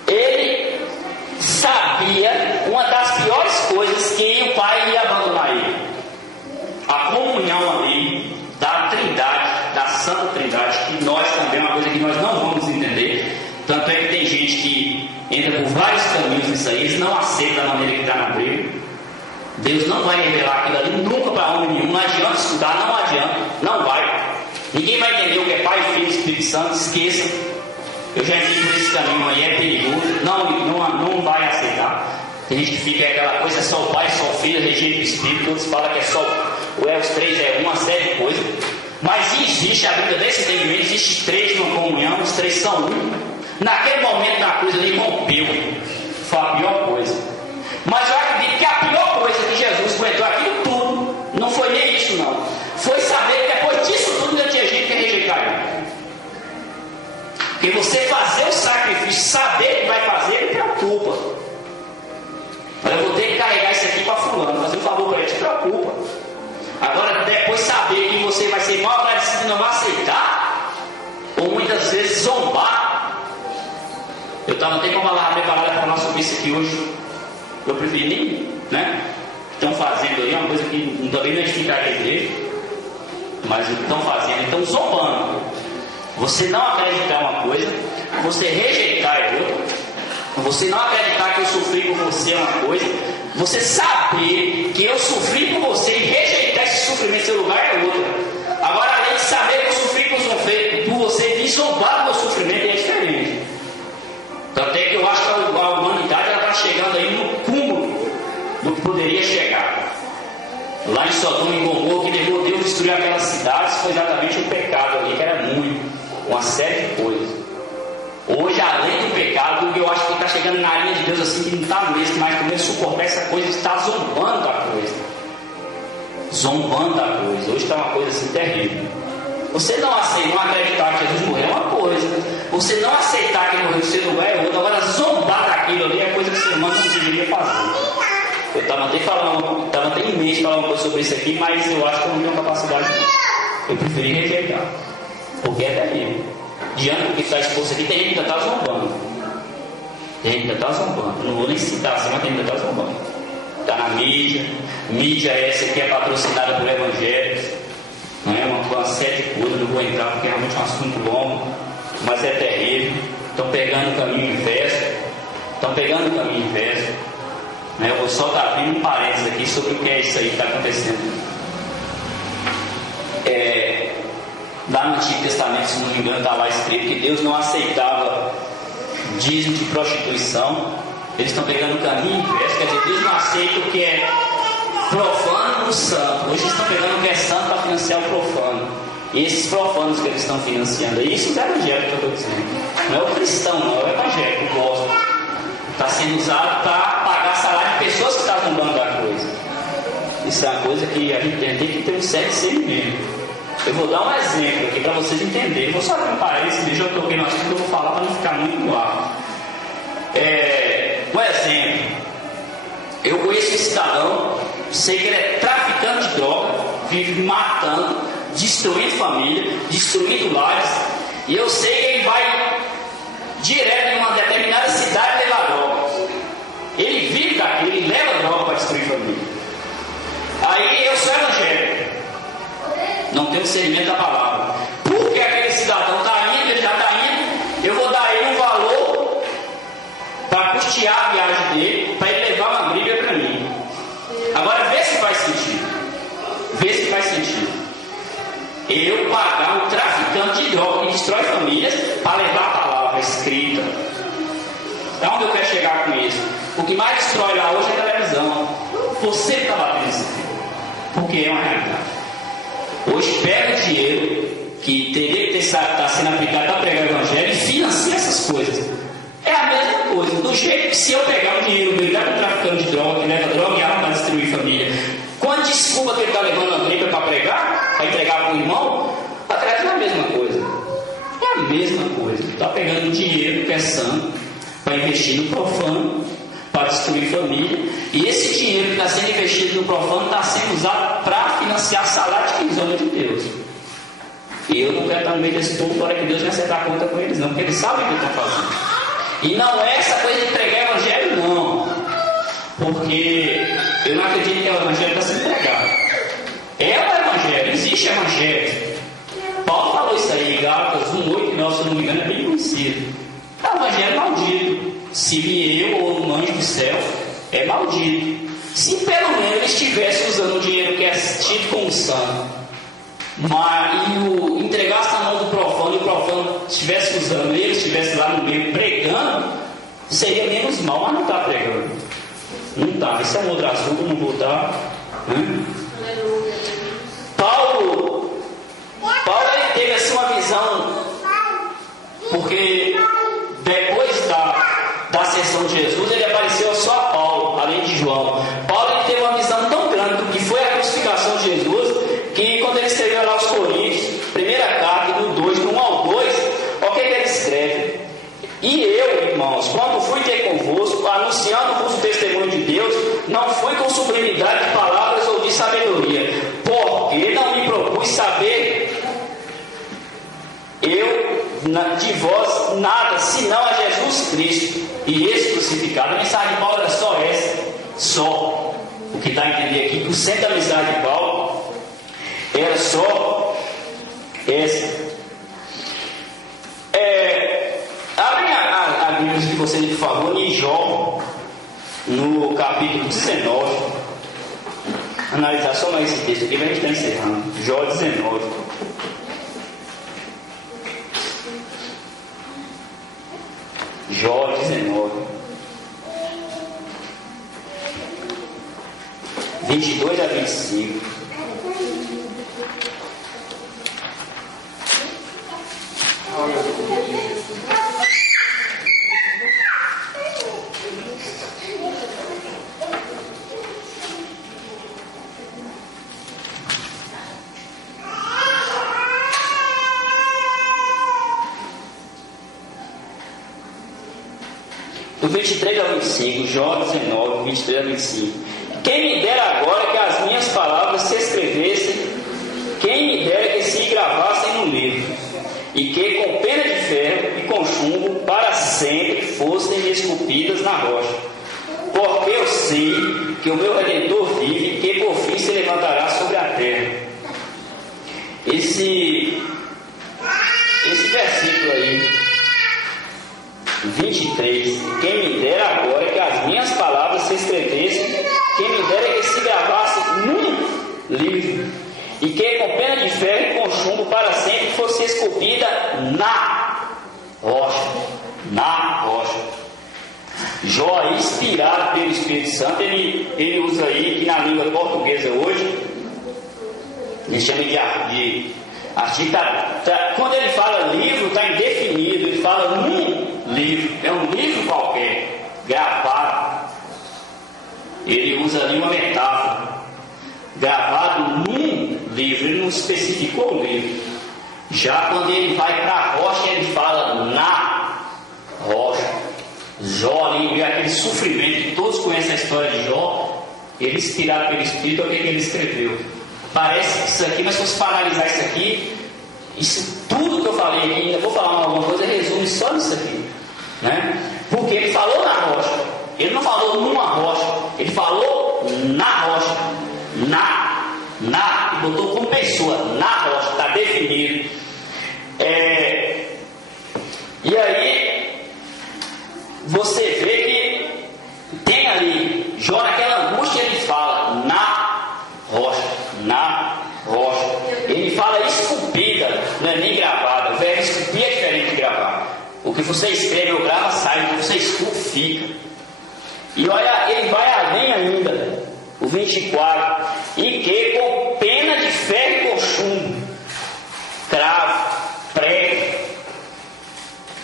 Ele sabia uma das piores coisas, que o Pai ia abandonar ele. A comunhão ali da Trindade, da Santa Trindade, que nós também é uma coisa que nós não vamos entender. Tanto é que tem gente que entra por vários caminhos nisso aí, eles não aceitam da maneira que está na Bíblia. Deus não vai revelar aquilo ali nunca para homem nenhum. Não adianta estudar, não adianta, não vai. Ninguém vai entender o que é Pai, Filho e Espírito Santo, esqueça. Eu já vi por esse caminho aí, é perigoso, não vai aceitar. Tem gente que fica aquela coisa, é só o Pai, só o Filho, rejeita o Espírito. Outros falam que é só os três, é uma série de coisas. Mas existe, a Bíblia desse entendimento, existe três numa comunhão, os três são um. Naquele momento da cruz ele rompeu. Foi a pior coisa. Mas eu acredito que a pior coisa que Jesus aguentou aquilo tudo, não foi nem isso não. Foi saber que depois disso tudo ainda tinha gente que ia rejeitar ele. Porque você fazer o sacrifício, saber que vai fazer, ele preocupa. Eu vou ter que carregar isso aqui para fulano, fazer um favor para ele, te preocupa. Agora, depois saber que você vai ser mal agradecido e não vai aceitar, ou muitas vezes zombar. Eu estava até com uma palavra preparada para falar sobre isso aqui hoje. Eu preferi nem, estão fazendo aí, uma coisa que também não edificar a igreja, mas o que estão fazendo, estão zombando. Você não acreditar uma coisa, você rejeitar é outra. Você não acreditar que eu sofri por você é uma coisa, você saber que eu sofri por você e rejeitar esse sofrimento em seu lugar é outra. Agora, além de saber que eu sofri por você e zombar do meu sofrimento, é diferente. Tanto é que eu acho que a humanidade está chegando aí no cúmulo do que poderia chegar. Lá em Sodoma e Gomorra, que levou Deus a destruir aquelas cidades, foi exatamente o pecado ali, que era muito, uma série de coisas. Hoje, além do pecado, eu acho que está chegando na linha de Deus assim, que não está mesmo mais com medo de suportar essa coisa, está zombando da coisa. Zombando da coisa. Hoje está uma coisa assim terrível. Você não acreditar que Jesus morreu é uma coisa. Você não aceitar que ele morreu no seu lugar é outra. Agora, zombar daquilo ali é coisa que o ser humano não deveria fazer. Eu estava até em mente falar uma coisa sobre isso aqui, mas eu acho que eu não tenho capacidade não. Eu preferi rejeitar. Porque é terrível. Diante do que está exposto aqui, tem gente que ainda está zombando. Tem gente que ainda está zombando. Eu não vou nem citar assim, mas tem gente que ainda está zombando. Está na mídia. Mídia essa que é patrocinada por evangélicos. Não é uma série de coisas, não vou entrar porque é realmente um assunto longo, mas é terrível. Estão pegando o caminho inverso. Eu vou só dar um parênteses aqui sobre o que é isso aí que está acontecendo. Lá no Antigo Testamento, se não me engano, está lá escrito que Deus não aceitava dízimo de prostituição. Eles estão pegando o caminho inverso, quer dizer, Deus não aceita o que é profano pegando o santo. Hoje eles estão pegando o que é santo para financiar o profano. E esses profanos que eles estão financiando aí, isso é evangélico que eu estou dizendo. Não é o cristão, não, é o evangélico, o gospel. Está sendo usado para pagar salário de pessoas que estão roubando da coisa. Isso é uma coisa que a gente tem que ter um certo discernimento. Eu vou dar um exemplo aqui para vocês entenderem. Vou só comparar esse vídeo, eu toquei no assunto que eu vou falar para não ficar muito no ar. Um exemplo. Eu conheço um cidadão, sei que ele é traficante de droga, vive matando, destruindo família, destruindo lares, e eu sei que ele vai direto em uma determinada cidade levar droga. Ele vive daquilo, ele leva droga para destruir família. Aí eu sou evangélico, não tenho discernimento da palavra. Porque aquele cidadão está indo, ele já está indo, eu vou dar a ele um valor para custear a viagem dele, para ele levar uma Bíblia para mim. Agora vê se faz sentido. Vê se faz sentido. Eu pagar um traficante de droga que destrói famílias para levar a palavra escrita. É onde eu quero chegar com isso. O que mais destrói lá hoje é a televisão. Você está batendo isso aqui. Porque é uma realidade. Hoje pega o dinheiro que teria que estar sendo aplicado para pregar o evangelho e financia essas coisas. É a mesma coisa. Do jeito que se eu pegar o dinheiro meu e dar para um traficante de droga que leva droga e arma para destruir família, com a desculpa que ele está levando a Bíblia para pregar, para entregar para o irmão, atrás é a mesma coisa. É a mesma coisa. Está pegando dinheiro que é santo para investir no profano, para destruir família, e esse dinheiro que está sendo investido no profano está sendo usado para financiar salário de quem zomba de Deus. E eu não quero estar no meio desse povo para que Deus venha acertar conta com eles, não, porque eles sabem o que estão fazendo. E não é essa coisa de pregar evangelho, não. Porque eu não acredito que o evangelho está sendo pregado. É o evangelho, existe evangelho. Paulo falou isso aí, Gálatas 1:8 e 9, se eu não me engano, é bem conhecido. É o evangelho maldito. Se vier eu ou um anjo do céu, é maldito. Se pelo menos ele estivesse usando o dinheiro que é tido como santo, e entregasse na mão do profano, e o profano estivesse usando, ele estivesse lá no meio pregando, seria menos mal, mas não está pregando. Não está. Isso é um outro assunto, não vou dar. Paulo ele teve assim uma visão, porque depois da ascensão de Jesus, ele apareceu só a Paulo, além de João. Paulo ele teve uma visão tão grande do que foi a crucificação de Jesus, que quando ele escreveu lá aos Coríntios, primeira carta, do 2, do 1 ao 2, olha o que ele escreve. E eu, irmãos, quando fui ter convosco, anunciando-vos o testemunho de Deus, não fui com sublimidade de palavras ou de sabedoria, porque não me propus saber de vós nada, senão a Jesus Cristo e esse crucificado. A mensagem de Paulo era só essa, só. O que dá a entender aqui, que o centro da mensagem de Paulo era só essa. Abre a Bíblia de vocês, por favor, em Jó, no capítulo 19. Analisar só mais esse texto aqui, a gente está encerrando. Jó 19. Jó 19. 22 a 25. Do 23 ao 25, Jó 19, 23 a 25. Quem me dera agora que as minhas palavras se escrevessem, quem me dera que se gravassem no livro, e que com pena de ferro e com chumbo para sempre fossem esculpidas na rocha. Porque eu sei que o meu Redentor vive e que por fim se levantará sobre a terra. Esse versículo aí, 23, quem me dera agora que as minhas palavras se escrevessem, quem me dera que se gravasse num livro, e que com pena de ferro e com chumbo para sempre fosse esculpida na rocha. Na rocha. Jó, inspirado pelo Espírito Santo, ele usa aí, que na língua portuguesa hoje, Ele chama de artigo. Quando ele fala livro, está indefinido. Ele fala num livro. É um livro qualquer, gravado. Ele usa ali uma metáfora. Gravado num livro. Ele não especificou o livro. Já quando ele vai para a rocha, ele fala na rocha. Jó ali, aquele sofrimento que todos conhecem a história de Jó. Ele, inspirado pelo Espírito, é o que ele escreveu. Parece isso aqui, mas se fosse paralisar isso aqui, isso tudo que eu falei aqui, ainda vou falar alguma coisa, resume só nisso aqui, né? Porque ele falou na rocha, ele não falou numa rocha, ele falou na rocha, e botou como pessoa, na rocha, está definido. E aí você vê que tem ali, Jó naquela angústia, ele fala na rocha. Ele fala esculpida, não é nem gravada. O verbo esculpir é diferente de gravar. O que você escreve ou grava sai, o que você esculpe fica. E olha, ele vai além ainda, o 24, e que com pena de ferro e com chumbo, cravo, prego.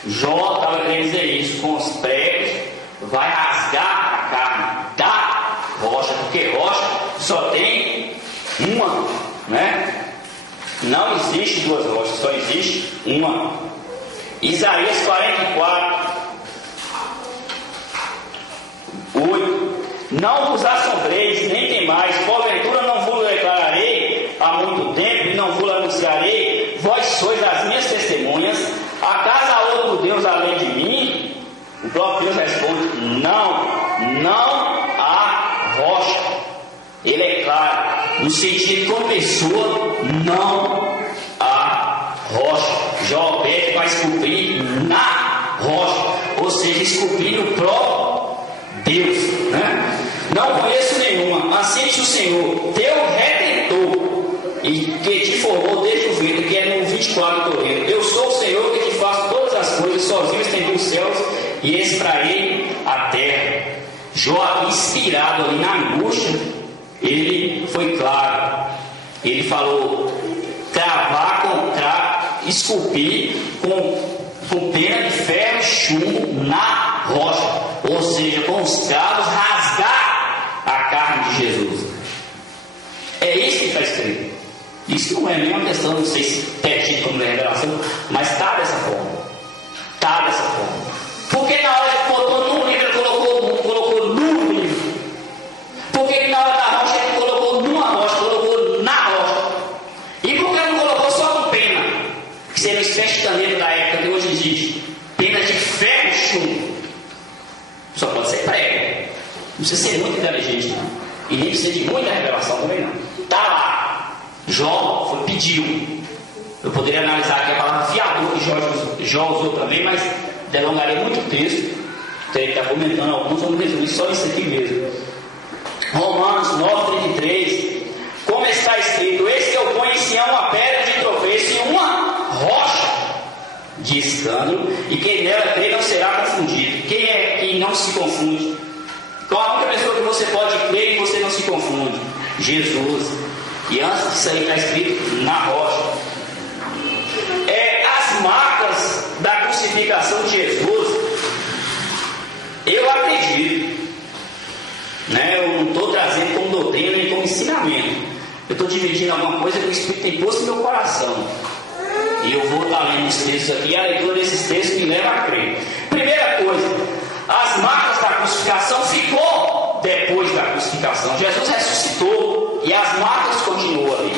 Jó estava querendo dizer isso, com os pregos vai rasgar a carne da rocha, porque rocha só tem uma, né? Não existe duas rochas, só existe uma. Isaías 44, 8. Não vos assombreis, nem temais, porventura não vos declararei há muito tempo e não vos anunciarei, vós sois as minhas testemunhas, acaso há outro Deus além de mim? O próprio Deus responde, não há rocha. Ele é claro, no sentido de uma pessoa, não há rocha. Jó pede para esculpir na rocha, ou seja, esculpir no próprio Deus, né? Não conheço nenhuma, assim diz o Senhor, teu redentor, e que te formou desde o ventre, que é no 24 do reino. Eu sou o Senhor que te faço todas as coisas, sozinho estendi os céus e espraiei a terra. Jó, inspirado ali na angústia, ele foi claro. Ele falou: cravar com cravo, esculpir com pena de ferro e chumbo na rocha, ou seja, com os cravos rasgar a carne de Jesus. É isso que está escrito. Isso não é nenhuma questão, não sei se pertinho como revelação, mas está dessa forma. Está dessa forma. Porque na hora que botou num livro, ele colocou num livro. Porque na hora da rocha, ele colocou numa rocha, colocou na rocha. E por que não colocou só com pena? Que seria o espécie caneta da época que hoje existe. Pena de ferro e chumbo. Só pode ser prego. Não precisa ser muito inteligente, não. E nem precisa de muita revelação também, não. Está lá. Jó pediu. Eu poderia analisar aqui a palavra fiador que Jó usou também, mas delongaria muito o texto. Teria que estar comentando alguns, vamos resumir só isso aqui mesmo. Romanos 9:33. Como está escrito: eis que eu ponho em Sião uma pedra de tropeço e uma rocha de escândalo, e quem nela crê não será confundido. Quem é que não se confunde? Qual a única pessoa que você pode crer e você não se confunde? Jesus. E antes disso aí está escrito na rocha. As marcas da crucificação de Jesus, eu acredito, né? Eu não estou trazendo como doutrina nem como ensinamento. Eu estou dividindo alguma coisa que o Espírito tem posto no meu coração. E eu vou estar lendo os textos aqui, e a leitura desses textos me leva a crer. Primeira coisa, as marcas da crucificação ficou depois da crucificação. Jesus ressuscitou e as marcas continuam ali.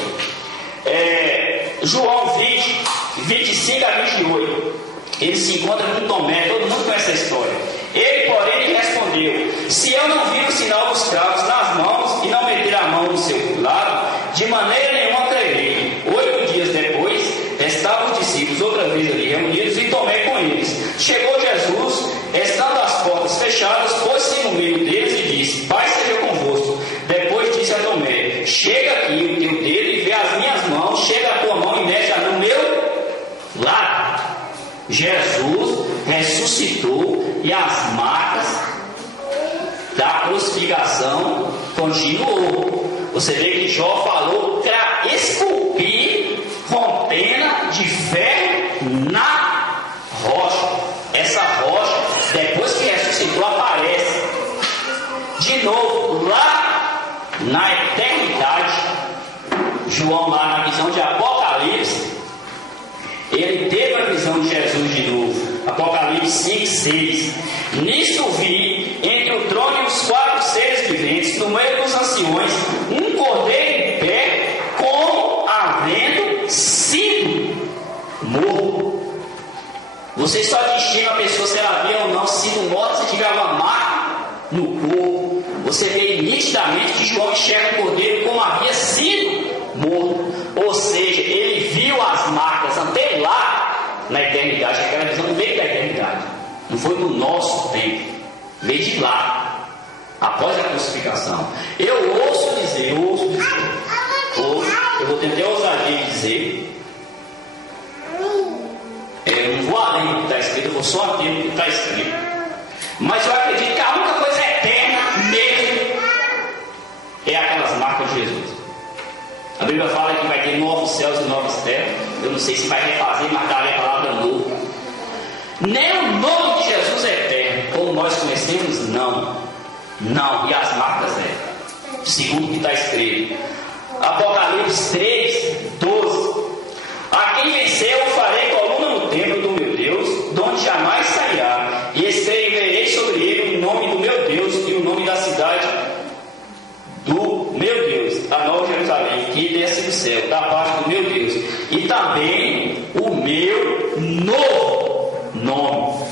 João 20, 25 a 28. Ele se encontra com Tomé, todo mundo conhece essa história. Ele, porém, lhe respondeu: se eu não vir o sinal dos cravos nas mãos e não meter a mão no seu lado, de maneira nenhuma crerei. 8 dias depois, estavam os discípulos outra vez ali reunidos e Tomé com eles. Chegou Jesus, estando as portas fechadas, pôs-se no meio deles e disse: Pai seja convosco. Depois disse a Tomé: chega aqui o teu dedo e vê as minhas mãos, chega a tua mão e mete-a no meu lado. Jesus ressuscitou e as marcas da crucificação continuou. Você vê que Jó falou esculpido João, lá na visão de Apocalipse, ele teve a visão de Jesus de novo. Apocalipse 5, 6. Nisto vi, entre o trono e os 4 seres viventes, no meio dos anciões, um cordeiro em pé, como havendo sido morto. Você só distingue a pessoa se ela havia ou não sido morta se tiver uma marca no corpo. Você vê nitidamente que João enxerga o cordeiro como havia sido morto. Ou seja, ele viu as marcas até lá na eternidade. Aquela visão não veio da eternidade, não foi do nosso tempo, veio de lá, após a crucificação. Eu ouço dizer, eu vou ter até ousadia de dizer, eu não vou além do que está escrito, eu vou só atender o que está escrito, mas eu acredito que a única coisa eterna mesmo é aquelas marcas de Jesus. A Bíblia fala que vai ter novos céus e novas terras. Eu não sei se vai refazer, marcar a palavra novo. Nem o nome de Jesus é eterno, como nós conhecemos, não. Não, e as marcas é. Segundo o que está escrito. Apocalipse 3, 12. A quem venceu eu farei coluna no templo do meu Deus, de onde jamais sairá. E escreverei sobre ele o nome do meu Deus e o nome da cidade do meu Deus, a Nova Jerusalém, que desce do céu, da parte do meu Deus, e também o meu novo nome.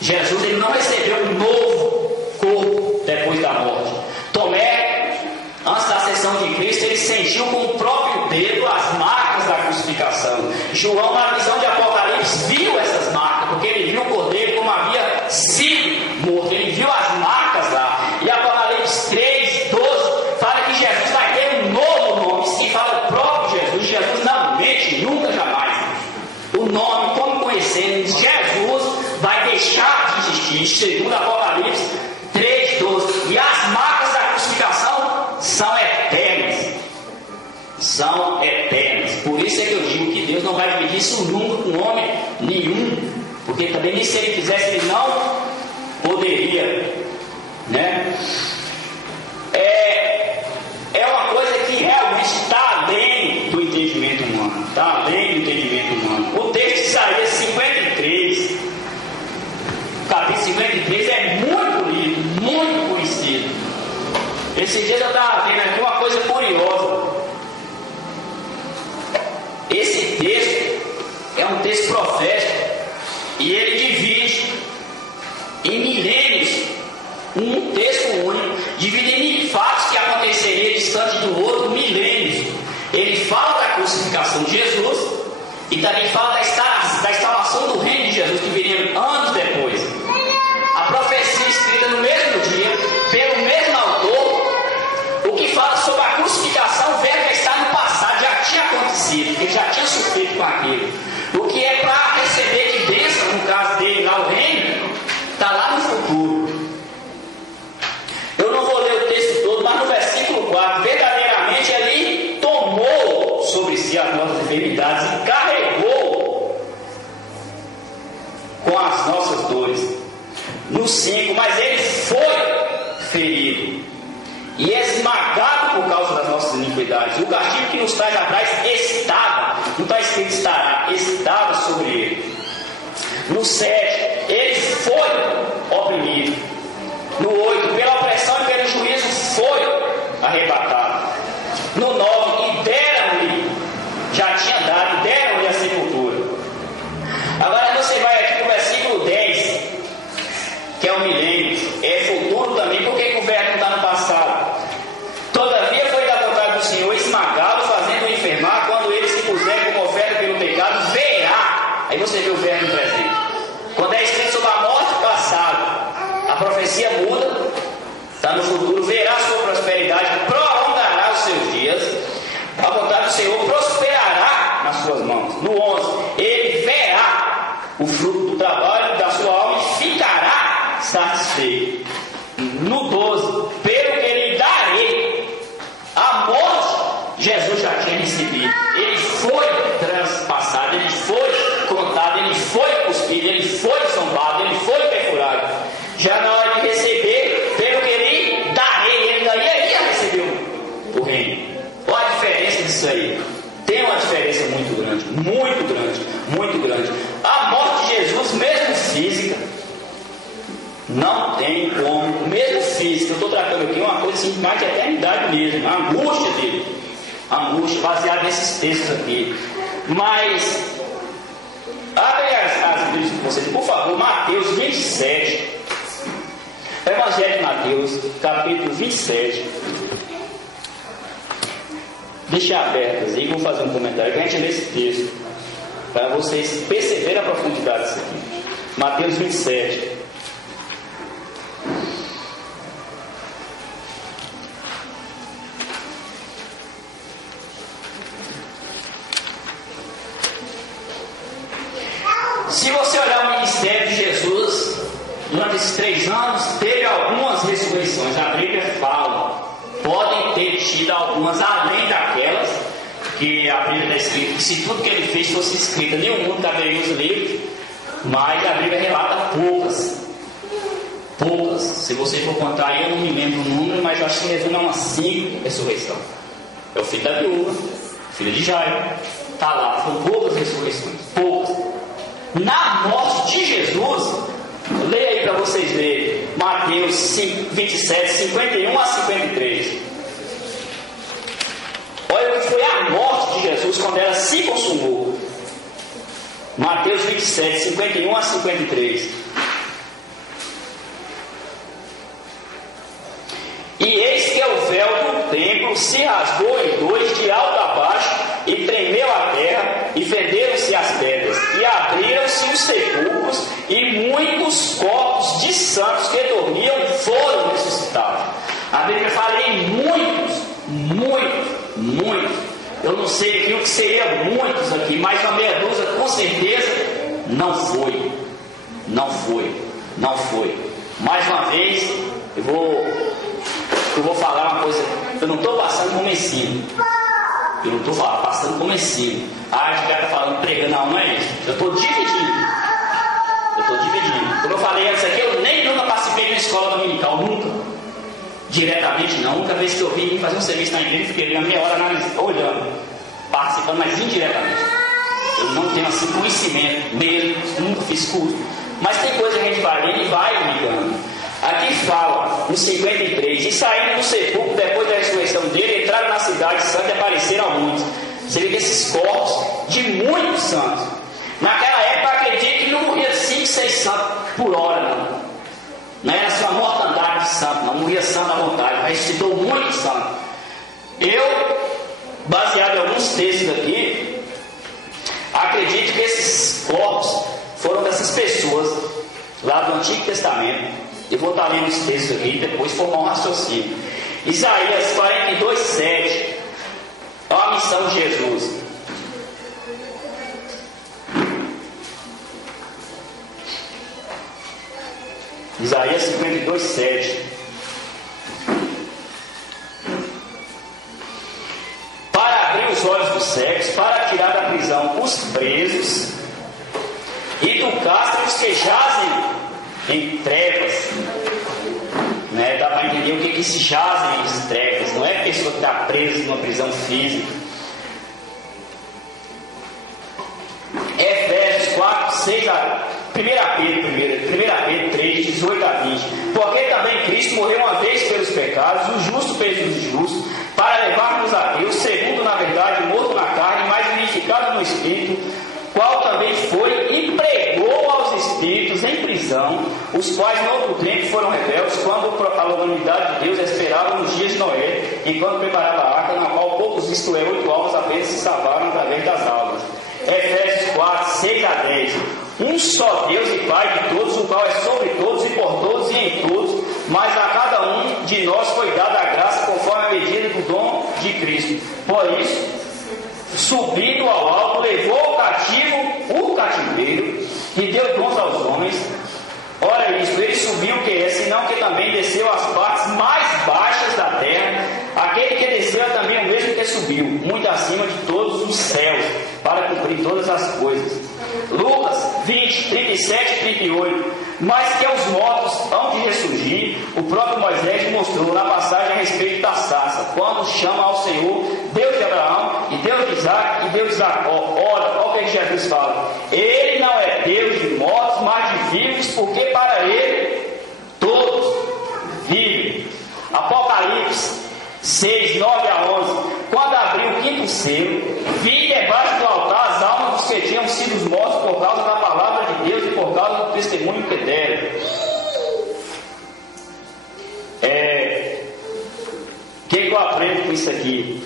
Jesus, ele não recebeu um novo corpo depois da morte. Tomé, antes da ascensão de Cristo, ele sentiu com o próprio dedo as marcas da crucificação. João, na visão de Apocalipse, viu essas marcas, porque ele viu o cordeiro como havia sido morto. Ele viu as marcas lá. E Apocalipse 3, 12 fala que Jesus vai ter um novo nome. Sim, fala o próprio Jesus. Jesus não mente, nunca, jamais. O nome, como conhecemos, Jesus vai deixar de existir, segundo Apocalipse 3, 12. E as marcas da crucificação são eternas. São eternas. Por isso é que eu digo que Deus não vai dividir isso nunca com homem nenhum. Porque também nem se ele quisesse, ele não poderia, né? É uma coisa que realmente está além do entendimento humano. Está além do entendimento humano. O texto de Isaías 53, capítulo 53, é muito lido, muito conhecido. Esses dias eu estava vendo aqui uma coisa curiosa. Esse texto é um texto profético e ele divide em milênios, um texto único, divide em fatos que aconteceriam distante do outro, milênios. Ele fala da crucificação de Jesus e também fala da instalação do reino de Jesus, que viria anos depois. A profecia escrita no mesmo dia, pelo mesmo autor, o que fala sobre a crucificação, o verbo está no passado, já tinha acontecido, ele já tinha sofrido com aquilo. O que é para receber de bênção, no caso dele lá, o reino, está lá no futuro. Eu não vou ler o texto todo, mas no versículo 4, verdadeiramente ele tomou sobre si as nossas enfermidades e carregou com as nossas dores. No 5, mas ele foi ferido e esmagado por causa das nossas iniquidades. O castigo que nos traz atrás estava, não está escrito estará, estava sobre ele. No 7, ele foi oprimido. No 8, pela opressão e pelo juízo foi arrebatado. No 9, e deram-lhe, já tinha dado, deram-lhe a sepultura. Agora você vai aqui para o versículo 10, que é o milênio, é futuro também, porque o verbo não está no passado. Todavia foi da vontade do Senhor esmagá-lo, fazendo-o enfermar, quando ele se puser como oferta pelo pecado, verá. Aí você vê o verbo no presente. Quando é escrito sobre a morte passada, a profecia muda, está no futuro, verá a sua prosperidade, prolongará os seus dias, a vontade do Senhor prosperará nas suas mãos. No 11, ele verá o fruto do trabalho da sua alma e ficará satisfeito. No 12, pelo que lhe darei, a morte Jesus já tinha recebido, ele foi transpassado, ele foi contado, ele foi cuspido, ele foi zombado, ele foi perfurado. Já na hora de receber, pelo que lhe darei, ele daí ia receber o reino. Qual a diferença disso aí? diferença muito grande, muito grande, muito grande. A morte de Jesus, mesmo física, não tem como, mesmo física, eu estou tratando aqui uma coisa assim, mais de eternidade mesmo, a angústia dele, a angústia, baseada nesses textos aqui. Mas, abre as Bíblias com vocês, por favor, Mateus 27, Evangelho de Mateus, capítulo 27. Deixa abertas aí, vou fazer um comentário para a gente ler esse texto, para vocês perceberem a profundidade disso aqui. Mateus 27. Se você olhar o ministério de Jesus, durante esses 3 anos, teve algumas ressurreições. A Bíblia fala, podem ter tido algumas, além daquelas que a Bíblia está escrita, que se tudo que ele fez fosse escrito, nenhum mundo caberia os livros, mas a Bíblia relata poucas. Poucas. Se você for contar, eu não me lembro o número, mas eu acho que resume a umas 5 ressurreições. É o filho da viúva, filho de Jairo, está lá, foram poucas ressurreições, poucas. Na morte de Jesus, leia aí para vocês verem, Mateus 27, 51 a 53. Olha o que foi a morte de Jesus quando ela se consumou. Mateus 27, 51 a 53. E eis que o véu do templo se rasgou em 2 de alto a baixo, e tremeu a terra, e fenderam-se as pedras, e abriram-se os sepulcros, e muitos corpos de santos que dormiam foram ressuscitados. A Bíblia fala em muitos. Eu não sei aqui o que seria muitos aqui, mas uma meia dúzia com certeza não foi. Mais uma vez, eu vou falar uma coisa. Eu não estou passando como ensino. Eu não estou passando como ensino. A gente está falando, pregando, não é isso. Eu estou dividindo. Como eu falei antes aqui, eu nunca participei de uma escola dominical, nunca. Diretamente não. Nunca vez que eu vim fazer um serviço na igreja, fiquei na meia hora olhando, participando, mas indiretamente. Eu não tenho assim conhecimento mesmo, nunca fiz curso. Mas tem coisa que a gente vai lendo e vai ligando. Aqui fala, no 53, e saindo do sepulcro depois da ressurreição dele, entraram na cidade santa e apareceram a muitos. Você vê que esses corpos de muitos santos. Naquela época, acredito que não morria 5, 6 santos por hora, não. Não era só uma mortandade de santo, não morria santo à vontade, mas ressuscitou muitos santos. Eu, baseado em alguns textos aqui, acredito que esses corpos foram dessas pessoas lá do Antigo Testamento. Eu vou estar lendo os textos aqui e depois formar um raciocínio. Isaías 42, 7. É a missão de Jesus. Isaías 52, 7. Para abrir os olhos dos cegos, para tirar da prisão os presos e do cárcere os que jazem em trevas, né? Dá para entender o que se jazem em trevas. Não é a pessoa que está presa numa prisão física. Efésios 4, 6 a 1 Pedro 3, 18 a 20. Porque também Cristo morreu uma vez pelos pecados, o justo pelos injustos, para levar-nos a Deus, segundo na verdade morto na carne, mas vivificado no Espírito, qual também foi e pregou aos espíritos em prisão, os quais no outro tempo foram rebeldes, quando a humanidade de Deus esperava nos dias de Noé, enquanto preparava a arca, na qual poucos, isto é, 8 almas apenas se salvaram através das almas. Efésios 4, 6 a 10. Um só Deus e Pai de todos, o qual é sobre todos e por todos e em todos, mas a cada um de nós foi dada a graça conforme a medida do dom de Cristo. Por isso, subindo ao alto, levou o cativeiro e deu dons aos homens. Ora isto, ele subiu o que é, senão que também desceu às partes mais baixas da terra. Aquele que desceu é também o mesmo que subiu, muito acima de todos os céus, para cumprir todas as coisas. Lucas 20, 37 e 38. Mas que aos mortos hão de ressurgir, o próprio Moisés mostrou na passagem a respeito da sarça, quando chama ao Senhor, Deus de Abraão, e Deus de Isaac, e de Deus de Jacó. Olha o que Jesus fala. Ele não é Deus de mortos, mas de vivos, porque para ele todos vivem. Apocalipse 6, 9 a 11. Quando abriu o quinto selo, vi debaixo do altar as almas dos que tinham sido mortos por causa da palavra de Deus e por causa do testemunho que deram. O que eu aprendo com isso aqui?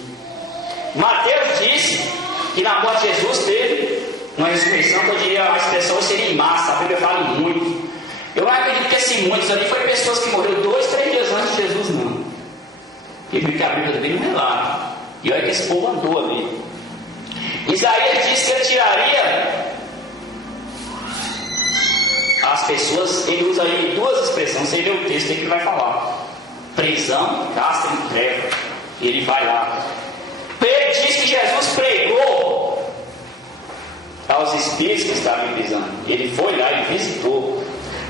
Mateus disse que na morte de Jesus teve uma ressurreição, que eu diria a expressão seria em massa, a Bíblia fala em muito. Eu não acredito que esses muitos ali foram pessoas que morreram 2, 3 dias antes de Jesus, não. Porque a Bíblia também não relata. E olha que esse povo andou ali. Isaías disse que ele tiraria as pessoas, ele usa aí duas expressões, você vê o texto aí que ele vai falar. Prisão, cárcere e treva. Ele vai lá. Ele diz que Jesus pregou aos espíritos que estavam em prisão. Ele foi lá e visitou.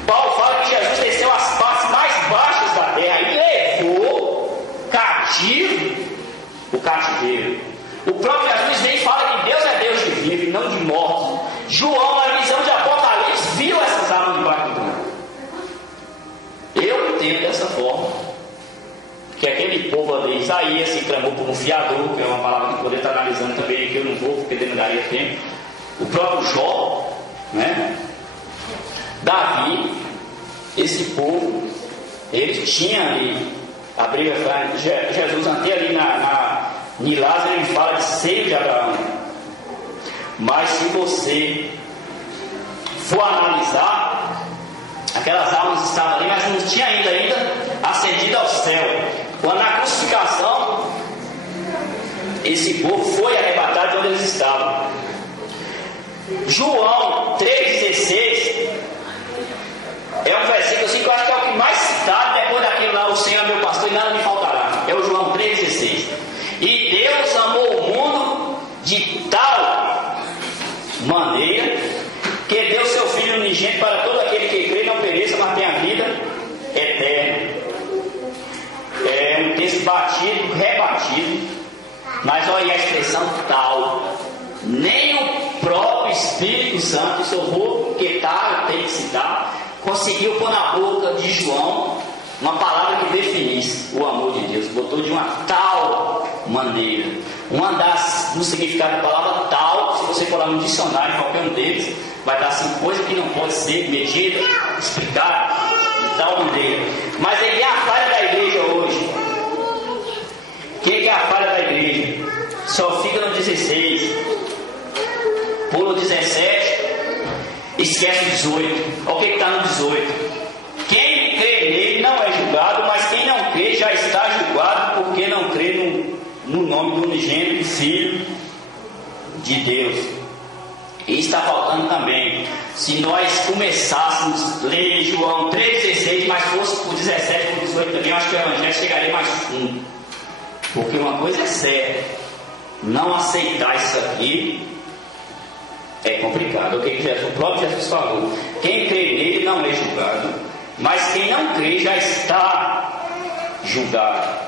Paulo fala que Jesus desceu às partes mais baixas da terra e levou cativo o cativeiro. O próprio Jesus vem e fala que Deus é Deus de vivos e não de mortos. João, na visão de Apocalipse, viu essas almas debaixo do trono. Eu entendo dessa forma. Que aquele povo ali, Isaías, se clamou por um fiador, que é uma palavra que poder estar analisando também, que eu não vou, porque demoraria tempo. O próprio Jó, né? Davi, esse povo, eles tinham ali, a Bíblia fala, Jesus até ali em Lázaro, ele fala de seio de Abraão. Mas se você for analisar, aquelas almas estavam ali, mas não tinha ainda ascendido ao céu. Quando na crucificação, esse povo foi arrebatado de onde eles estavam. João 3,16 é um versículo assim que eu acho que é o que mais citado depois daquele lá, o Senhor é meu pastor e nada me faltará. É o João 3,16. E Deus amou o mundo de tal maneira que deu seu Filho unigênito para todo aquele que crê, não pereça, mas tenha vida eterna. É um texto batido, rebatido, mas olha a expressão tal. Nem o próprio Espírito Santo, isso eu vou quitar, eu tenho que citar, conseguiu pôr na boca de João uma palavra que definisse o amor de Deus. Botou de uma tal maneira. No significado da palavra tal, se você for lá no dicionário, qualquer um deles, vai dar assim, coisa que não pode ser medida, explicada de tal maneira. Mas ele é a falha da igreja hoje. O que é a falha da igreja? Só fica no 16, pula o 17, esquece o 18. Olha o que está no 18. Quem crê nele não é julgado, mas quem não crê já está julgado, porque não crê no nome do unigênito Filho de Deus. E está faltando também. Se nós começássemos a ler João 3,16, mas fosse por 17, por 18 também, eu acho que o Evangelho chegaria mais fundo. Porque uma coisa é certa, não aceitar isso aqui é complicado. O próprio Jesus falou: quem crê nele não é julgado, mas quem não crê já está julgado.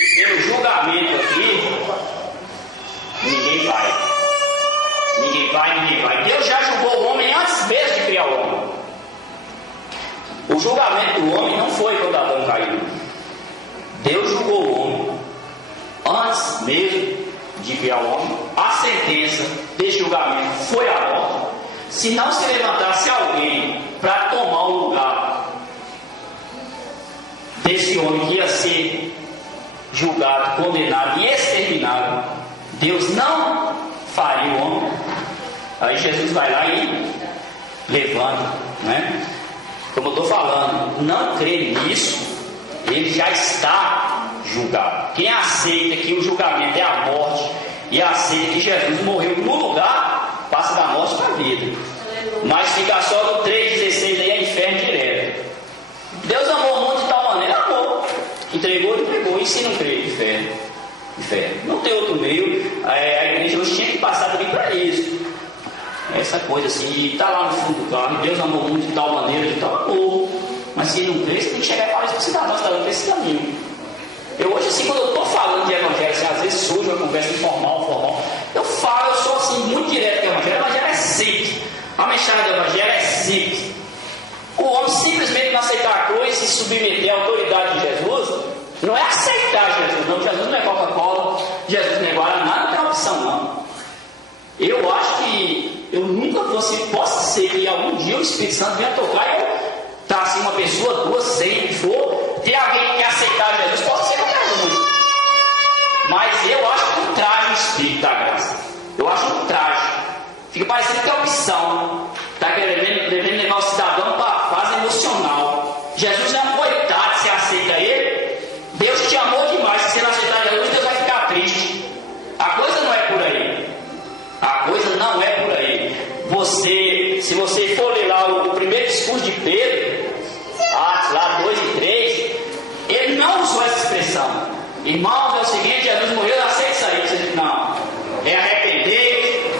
E pelo julgamento aqui, ninguém vai. Ninguém vai. Deus já julgou o homem antes mesmo de criar o homem. O julgamento do homem não foi quando Adão caiu. Deus julgou o homem antes mesmo de criar o homem. A sentença desse julgamento foi a morte. Se não se levantasse alguém para tomar o lugar desse homem que ia ser julgado, condenado e exterminado, Deus não faria o homem. Aí Jesus vai lá e levanta, né? Como eu estou falando, não crê nisso, ele já está julgado. Quem aceita que o julgamento é a morte e aceita que Jesus morreu no lugar, passa da morte para a vida. Mas fica só no 3,16 aí, é inferno direto. Deus amou o mundo de tal maneira, amou. Entregou. E se não crê, inferno. Não tem outro meio. A igreja hoje tinha que passar também para isso. Essa coisa assim, está lá no fundo do carro, Deus amou o mundo de tal maneira, de tal amor. Mas se não crê, você tem que chegar e falar isso para o cidadão, está dando esse caminho. Eu hoje assim, quando eu estou falando de evangelho, assim, às vezes surge uma conversa informal, eu mensagem do Evangelho é simples. O homem simplesmente não aceitar a cruz e submeter à autoridade de Jesus, não é aceitar Jesus, não. Jesus não é Coca-Cola, Jesus não é Guaraná, não tem opção, não. Eu acho que eu nunca possa ser que algum dia o Espírito Santo venha tocar e eu tá assim, uma pessoa, duas, 100, que for, ter alguém que quer aceitar Jesus, pode ser qualquer um. Mas eu acho que um traje o Espírito da graça. Eu acho um traje. Fica parecendo que é opção. Está devendo levar o cidadão para a fase emocional. Jesus é um coitado, você aceita ele. Deus te amou demais. Se você não aceitar Jesus, Deus vai ficar triste. A coisa não é por aí. A coisa não é por aí. Se você for ler lá o primeiro discurso de Pedro, Atos lá 2 e 3, ele não usou essa expressão. Irmãos, é o seguinte, Jesus morreu, aceita isso aí. Você diz, não, é arrepender,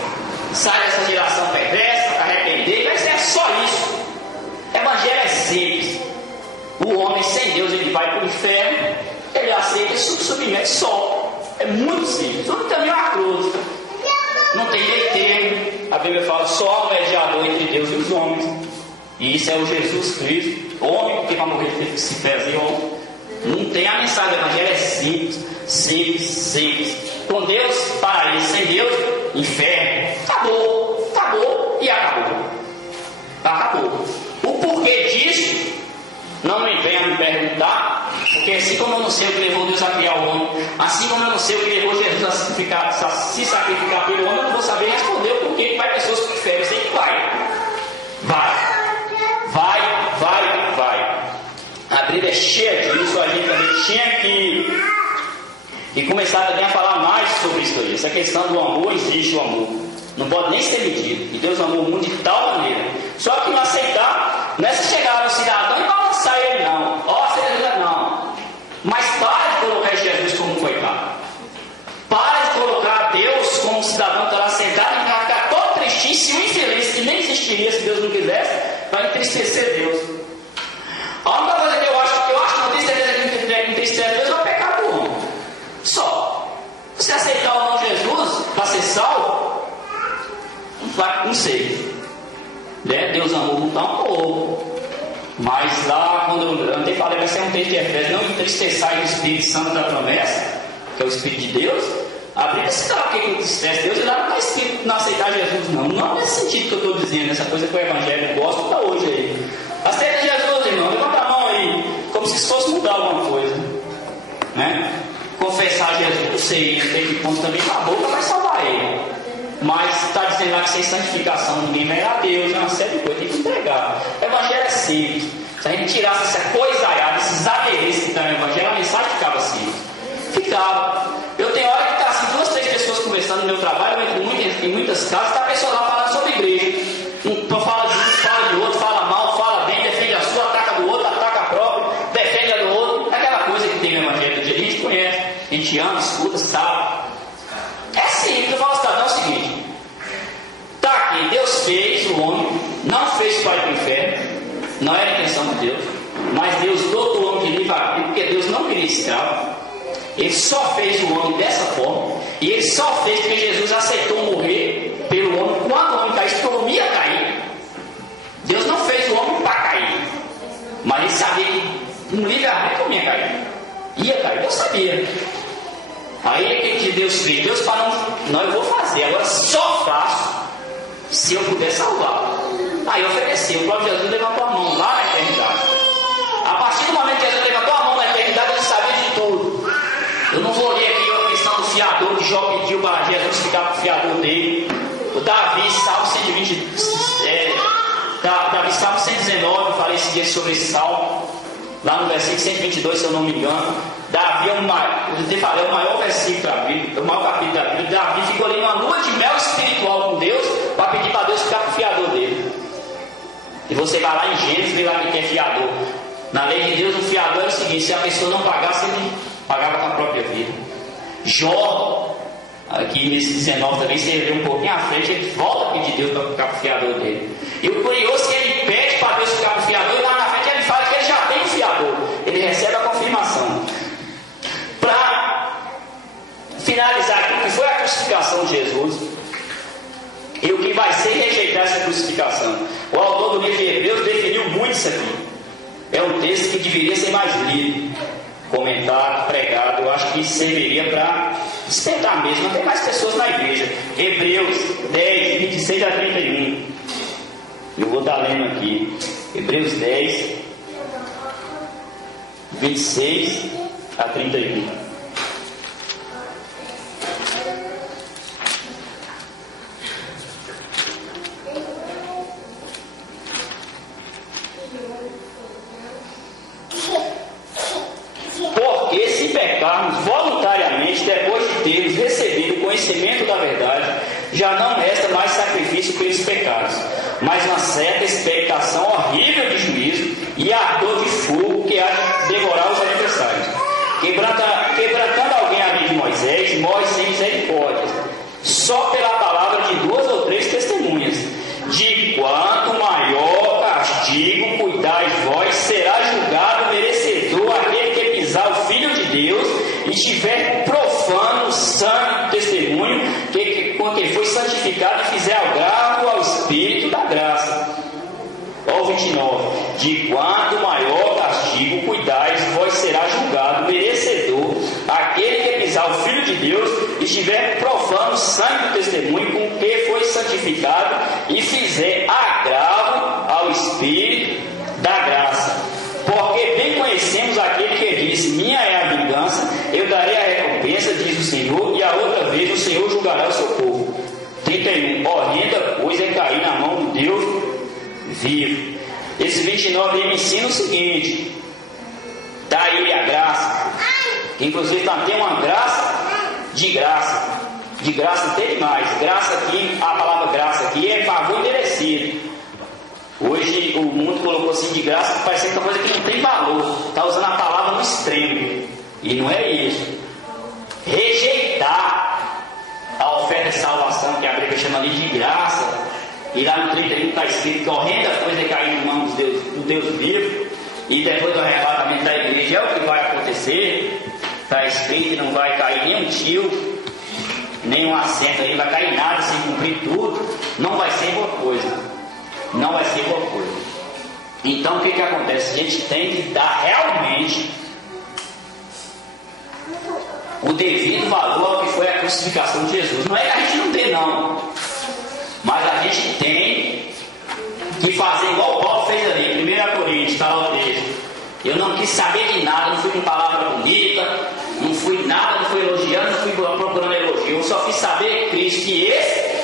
sai dessa geração perversa, arrepender, vai ser só isso. O Evangelho é simples. O homem sem Deus, ele vai para o inferno, ele aceita e submete só. É muito simples. Tudo também é uma cruz. Não tem meio termo. A Bíblia fala só há um mediador entre Deus e os homens. E isso é o Jesus Cristo. Homem, porque para morrer teve que se fazer homem. Não tem a mensagem do Evangelho, é simples, simples, simples. Com Deus, paraíso. Sem Deus, inferno. Acabou, acabou e acabou. Acabou. O porquê disso, não me venha me perguntar, porque assim como eu não sei o que levou Deus a criar o homem, assim como eu não sei o que levou Jesus a se sacrificar pelo homem, eu não vou saber responder o porquê que vai pessoas para o inferno. Eu sei que vai. A Bíblia é cheia disso, a gente também tinha que começar também a falar mais sobre isso aí. Essa questão do amor, existe o amor. Não pode nem ser medido. E Deus amou o mundo de tal maneira. Só que não aceitar, não é se chegar ao cidadão e balançar ele, não. Seja, não. Mas para de colocar Jesus como um coitado. Para de colocar Deus como um cidadão que está lá sentado e vai ficar todo tristinho, infeliz, que nem existiria se Deus não quisesse, vai entristecer Deus. A única coisa que eu acho que não tem certeza que entristece Deus é o pecado do homem. Só. Você aceitar ou não Jesus para ser salvo, não sei. Né? Deus amou um pouco. Mas lá, quando eu até falei, vai ser um texto de Efésios, não entristeçai o Espírito Santo da promessa, que é o Espírito de Deus. A Bíblia está o que entristece Deus, e lá não está escrito não aceitar Jesus, não. Não nesse sentido que eu estou dizendo, essa coisa que o Evangelho gosta está hoje aí. Aceita Jesus, irmão, levanta a mão aí, como se isso fosse mudar alguma coisa. Né? Confessar Jesus, não sei, tem que ponto também com a boca vai salvar ele. Mas está dizendo lá que sem santificação ninguém vai a Deus, é uma série de coisas, tem que entregar. O Evangelho é simples. Se a gente tirasse essa coisaiada, esses adereços que está no Evangelho, a mensagem ficava simples. Ficava. Eu tenho hora que está assim, 2, 3 pessoas conversando no meu trabalho, eu entro em muitas casas, está a pessoa lá falando sobre igreja. Um fala de um, fala de outro, fala mal, fala bem, defende a sua, ataca do outro, ataca a própria, defende a do outro. É aquela coisa que tem no Evangelho do dia, a gente conhece, a gente ama, escuta, sabe. É simples, eu falo, é o seguinte. Está aqui, Deus fez o homem, não fez para ir para o inferno, não era a intenção de Deus, mas Deus dotou o homem de livre-arbítrio, porque Deus não queria escravo. Ele só fez o homem dessa forma, e ele só fez porque Jesus aceitou morrer pelo homem quando o homem caísse, porque o homem ia cair. Deus não fez o homem para cair, mas ele sabia que um livre-arbítrio o homem ia cair. Ia cair, Deus sabia. Aí o que Deus fez? Deus falou, não, eu vou fazer, agora só faço se eu puder salvar. Aí ofereceu, o próprio Jesus levantou a mão lá na eternidade. A partir do momento que Jesus levantou a mão na eternidade, ele sabia de tudo. Eu não vou ler aqui a questão do fiador, que Jó pediu para Jesus ficar para o fiador dele. O Davi, Salmo 120, Davi, Salmo 119, eu falei esse dia sobre esse salmo, lá no versículo 122, se eu não me engano. Davi é o maior versículo da Bíblia, o maior capítulo da Bíblia. Davi ficou ali numa lua de mel espiritual com Deus, para pedir para Deus ficar para o fiador dele. E você vai lá em Gênesis e vê lá quem é fiador. Na lei de Deus, o fiador era o seguinte: se a pessoa não pagasse, ele pagava com a própria vida. Jó, aqui nesse 19 também, você vê um pouquinho à frente, ele volta a pedir Deus para ficar para o fiador dele. E o curioso é que ele pede para Deus ficar para o fiador, e lá na frente ele fala que ele já tem o fiador. Ele recebe a confirmação. Para finalizar aqui, o que foi a crucificação de Jesus, E o que vai ser rejeitar essa crucificação? O autor do livro de Hebreus definiu muito isso aqui. É um texto que deveria ser mais lido, comentado, pregado. Eu acho que isso serviria para despertar mesmo, até mais pessoas na igreja. Hebreus 10, 26 a 31. Eu vou estar lendo aqui. Hebreus 10, 26 a 31. Porque se pecarmos voluntariamente, depois de termos recebido o conhecimento da verdade, já não resta mais sacrifício pelos pecados, mas uma certa expectação horrível de juízo e ardor de fogo que há de devorar os adversários. Quebrantando alguém a lei de Moisés, morre sem misericórdia, só pela palavra de 2 ou 3 testemunhas. De quanto maior castigo cuidais vós, será julgado merecedor aquele que pisar o Filho de Deus e tiver profano o sangue do testemunho, com quem foi santificado e fizer agravo ao Espírito da graça. Ó 29. De quanto maior castigo cuidais, vós será julgado merecedor aquele que pisar o Filho de Deus e tiver profano o sangue do testemunho, com que foi santificado e fizer agravo ao Espírito da graça. Porque bem conhecemos aquele que disse: minha é a vingança, eu darei a recompensa, diz o Senhor, e a outra vez o Senhor julgará o seu povo. 31. Horrenda coisa é cair na mão de Deus vivo. Esse 29 ele me ensina o seguinte: dá ele a graça, que inclusive tem uma graça, de graça tem mais. Graça aqui, a palavra graça aqui é favor merecido. Hoje o mundo colocou assim de graça, parece que é uma coisa que não tem valor, está usando a palavra no extremo, e não é isso. Rejeitar a oferta de salvação, que a Bíblia chama ali de graça, e lá no 31 está escrito que horrenda coisa é cair em mãos do Deus vivo, e depois do arrebatamento da igreja é o que vai acontecer. Está escrito que não vai cair nem um tio, nem um assento, aí não vai cair nada sem cumprir tudo. Não vai ser boa coisa. Não vai ser boa coisa. Então o que acontece? A gente tem que dar realmente o devido valor ao que foi a crucificação de Jesus. Não é que a gente não tem, não, mas a gente tem que fazer igual o Paulo fez ali, 1 Coríntios, está lá o texto. Eu não quis saber de nada, não fui com palavra bonita, não fui nada, não fui elogiando, não fui procurando elogio. Eu só fiz saber Cristo e esse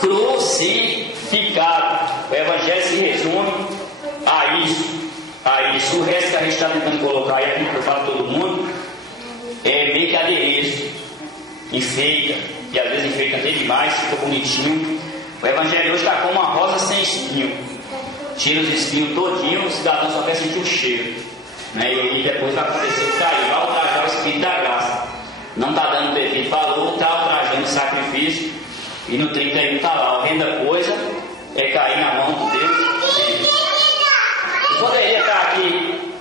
crucificado. O Evangelho se resume a isso. O resto que a gente está tentando colocar aí, aquilo que eu falo todo mundo, é meio que adereço, enfeita, e às vezes enfeita até demais, fica bonitinho. O Evangelho hoje está como uma rosa sem espinho. Tira os espinhos todinho, o cidadão só quer sentir o cheiro, né? E aí depois vai acontecer o cair, vai ultrajar o Espírito da graça. Não está dando devido valor, está ultrajando o sacrifício. E no 31 está lá: horrenda coisa é cair na mão de Deus. Eu poderia estar aqui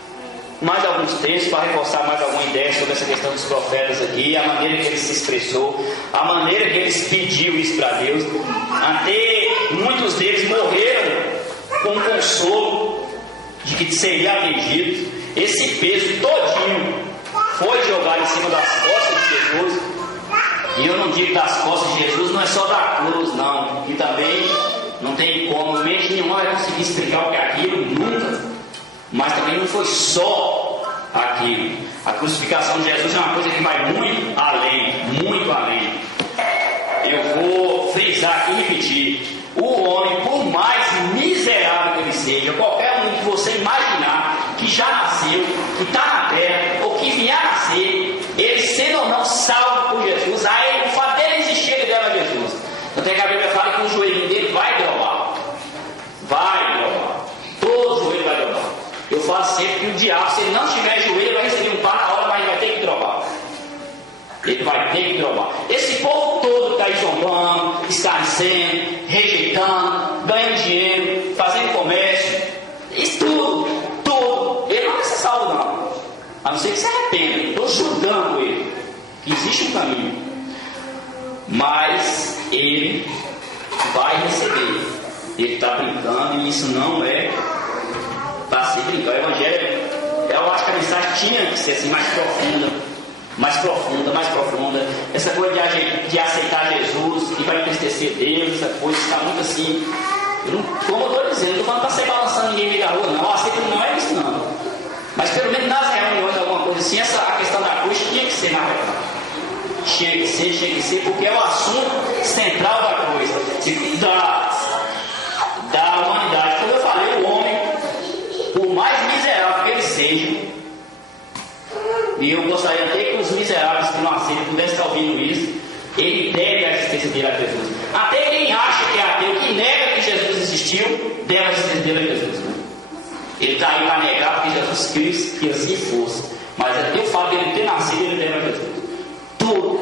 mais alguns textos para reforçar mais alguma ideia sobre essa questão dos profetas aqui, a maneira que ele se expressou, a maneira que eles pediu isso para Deus. Até muitos deles morreram com o consolo de que seria atendido. Esse peso todinho foi jogado em cima das costas de Jesus. E eu não digo das costas de Jesus, não é só da cruz, não. E também não tem como, mente nenhuma vai conseguir explicar o que é aquilo, nunca. Mas também não foi só aquilo. A crucificação de Jesus é uma coisa que vai muito além, muito além. Eu vou frisar aqui e repetir: o homem, por mais miserável que ele seja, qualquer um que você imaginar que já nasceu, que está na terra, ou que vier a nascer, ele sendo ou não salvo por Jesus, aí o fato dele existir, ele deve a Jesus. Então tem que a Bíblia fala que o joelhinho dele vai dobrar. Vai dobrar. Todo o joelho vai dobrar. Eu falo sempre que o diabo, se ele não tiver joelho, ele vai receber um pá na hora, mas ele vai ter que dobrar. Ele vai ter que dobrar. Esse povo todo que está aí zombando, escarnecendo, rejeitando, ganhando dinheiro, fazendo comércio, isso tudo, ele não vai ser salvo, não. A não ser que se arrependa. Estou julgando ele, que existe um caminho. Mas ele vai receber. Ele está brincando e isso não é para se brincar. O Evangelho, eu acho que a mensagem tinha que ser assim, mais profunda. Mais profunda. Essa coisa de aceitar Jesus, que vai entristecer Deus, essa coisa está muito assim. Como eu estou dizendo, não estou falando para sair balançando ninguém no meio da rua, não. Eu aceito que não é isso, não. Mas pelo menos nas reuniões, alguma coisa assim, a questão da cruz tinha que ser mais real. Tinha que ser, porque é o assunto central da coisa, da humanidade. Como eu falei, o homem, por mais miserável que ele seja, e eu gostaria até que os miseráveis que não aceitam pudessem estar ouvindo isso, ele deve a existência dele a Jesus. Até quem acha que é ateu, que nega que Jesus existiu, deve a existência dele a Jesus. Ele está aí para negar porque Jesus quis que assim fosse. Mas até o fato de ele ter nascido, ele deve a Jesus. Tudo.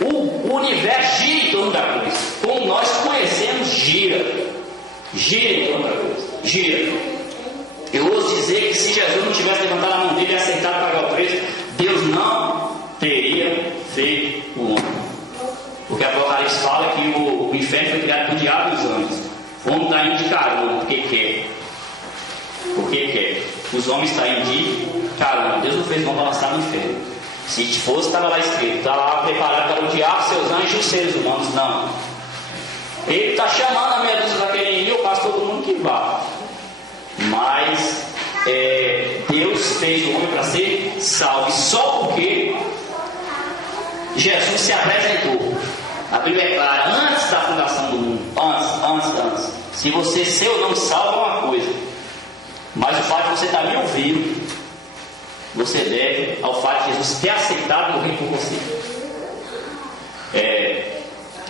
O universo gira em torno da cruz. Como nós conhecemos, gira. Gira em torno da cruz. Gira. Eu ouso dizer que se Jesus não tivesse levantado a mão dele e aceitado pagar o preço, Deus não teria feito o homem. Porque a Apocalipse fala que o inferno foi criado por diabo e os anjos. O homem está indo de carona, porque quer. Porque quer. Os homens estão indo de carona. Deus não fez vão balançar no inferno. Se fosse, estava lá escrito. Está lá preparado para o diabo, seus anjos e os seres humanos. Não. Ele está chamando a meia dúzia daquele inimigo, eu faço todo mundo que vá. Mas Deus fez o homem para ser salvo. E só porque Jesus se apresentou. A Bíblia é clara, antes da fundação do mundo. Antes. Se você ser ou não salvo é uma coisa. Mas o fato de você estar me ouvindo, você deve ao fato de Jesus ter aceitado morrer por você.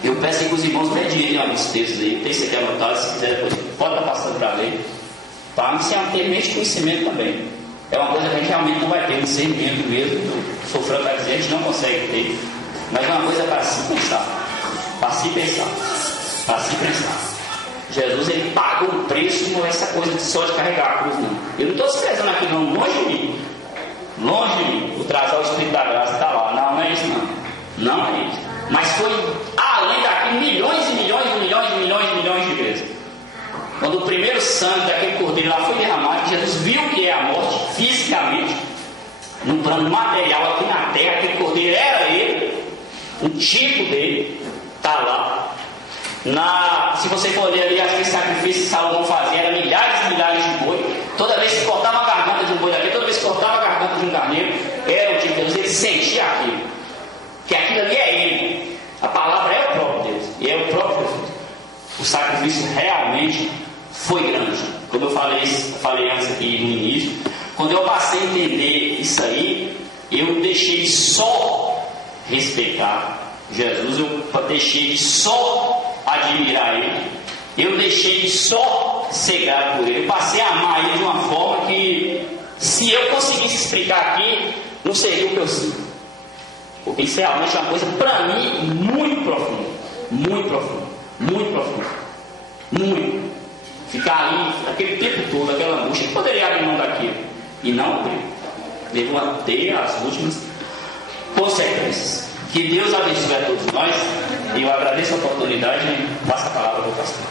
Eu peço que os irmãos meditem alguns textos aí. Tem que ser anotado, se quiser depois pode estar passando para ler. Para iniciar ter mente de conhecimento também. É uma coisa que a gente realmente não vai ter, um discernimento mesmo. Sou franco a dizer, a gente não consegue ter. Mas é uma coisa para se pensar. Para se pensar. Jesus, ele pagou um preço, não é essa coisa de só de carregar a cruz, não. Eu não estou desprezando aqui, não. Longe de mim. O trazer o Espírito da Graça está lá. Não é isso, não. Não é isso. Mas foi além daquilo, milhões de vezes. Quando o primeiro sangue daquele cordeiro lá foi derramado, Jesus viu o que é a morte fisicamente, no plano material aqui na terra. Aquele cordeiro era ele, o tipo dele está lá. Se você for ler ali, aquele sacrifício que Salomão fazia, era milhares e milhares de boi. Toda vez que cortava a garganta de um boi daqui, toda vez que cortava a garganta de um carneiro, era o tipo de Deus. Ele sentia aquilo, que aquilo ali é ele. A palavra é o próprio Deus, e é o próprio Deus. O sacrifício realmente foi grande. Como eu falei antes aqui no início, quando eu passei a entender isso aí, eu deixei de só respeitar Jesus, eu deixei de só admirar ele, eu deixei de só cegar por ele, eu passei a amar ele de uma forma que, se eu conseguisse explicar aqui, não seria o que eu sinto. Porque isso realmente é uma coisa, para mim, muito profunda. Muito. Ficar ali, aquele tempo todo, aquela angústia, que poderia abrir mão daquilo. E não abriu. Levou até as últimas consequências. Que Deus abençoe a todos nós. E eu agradeço a oportunidade e passo a palavra para o pastor.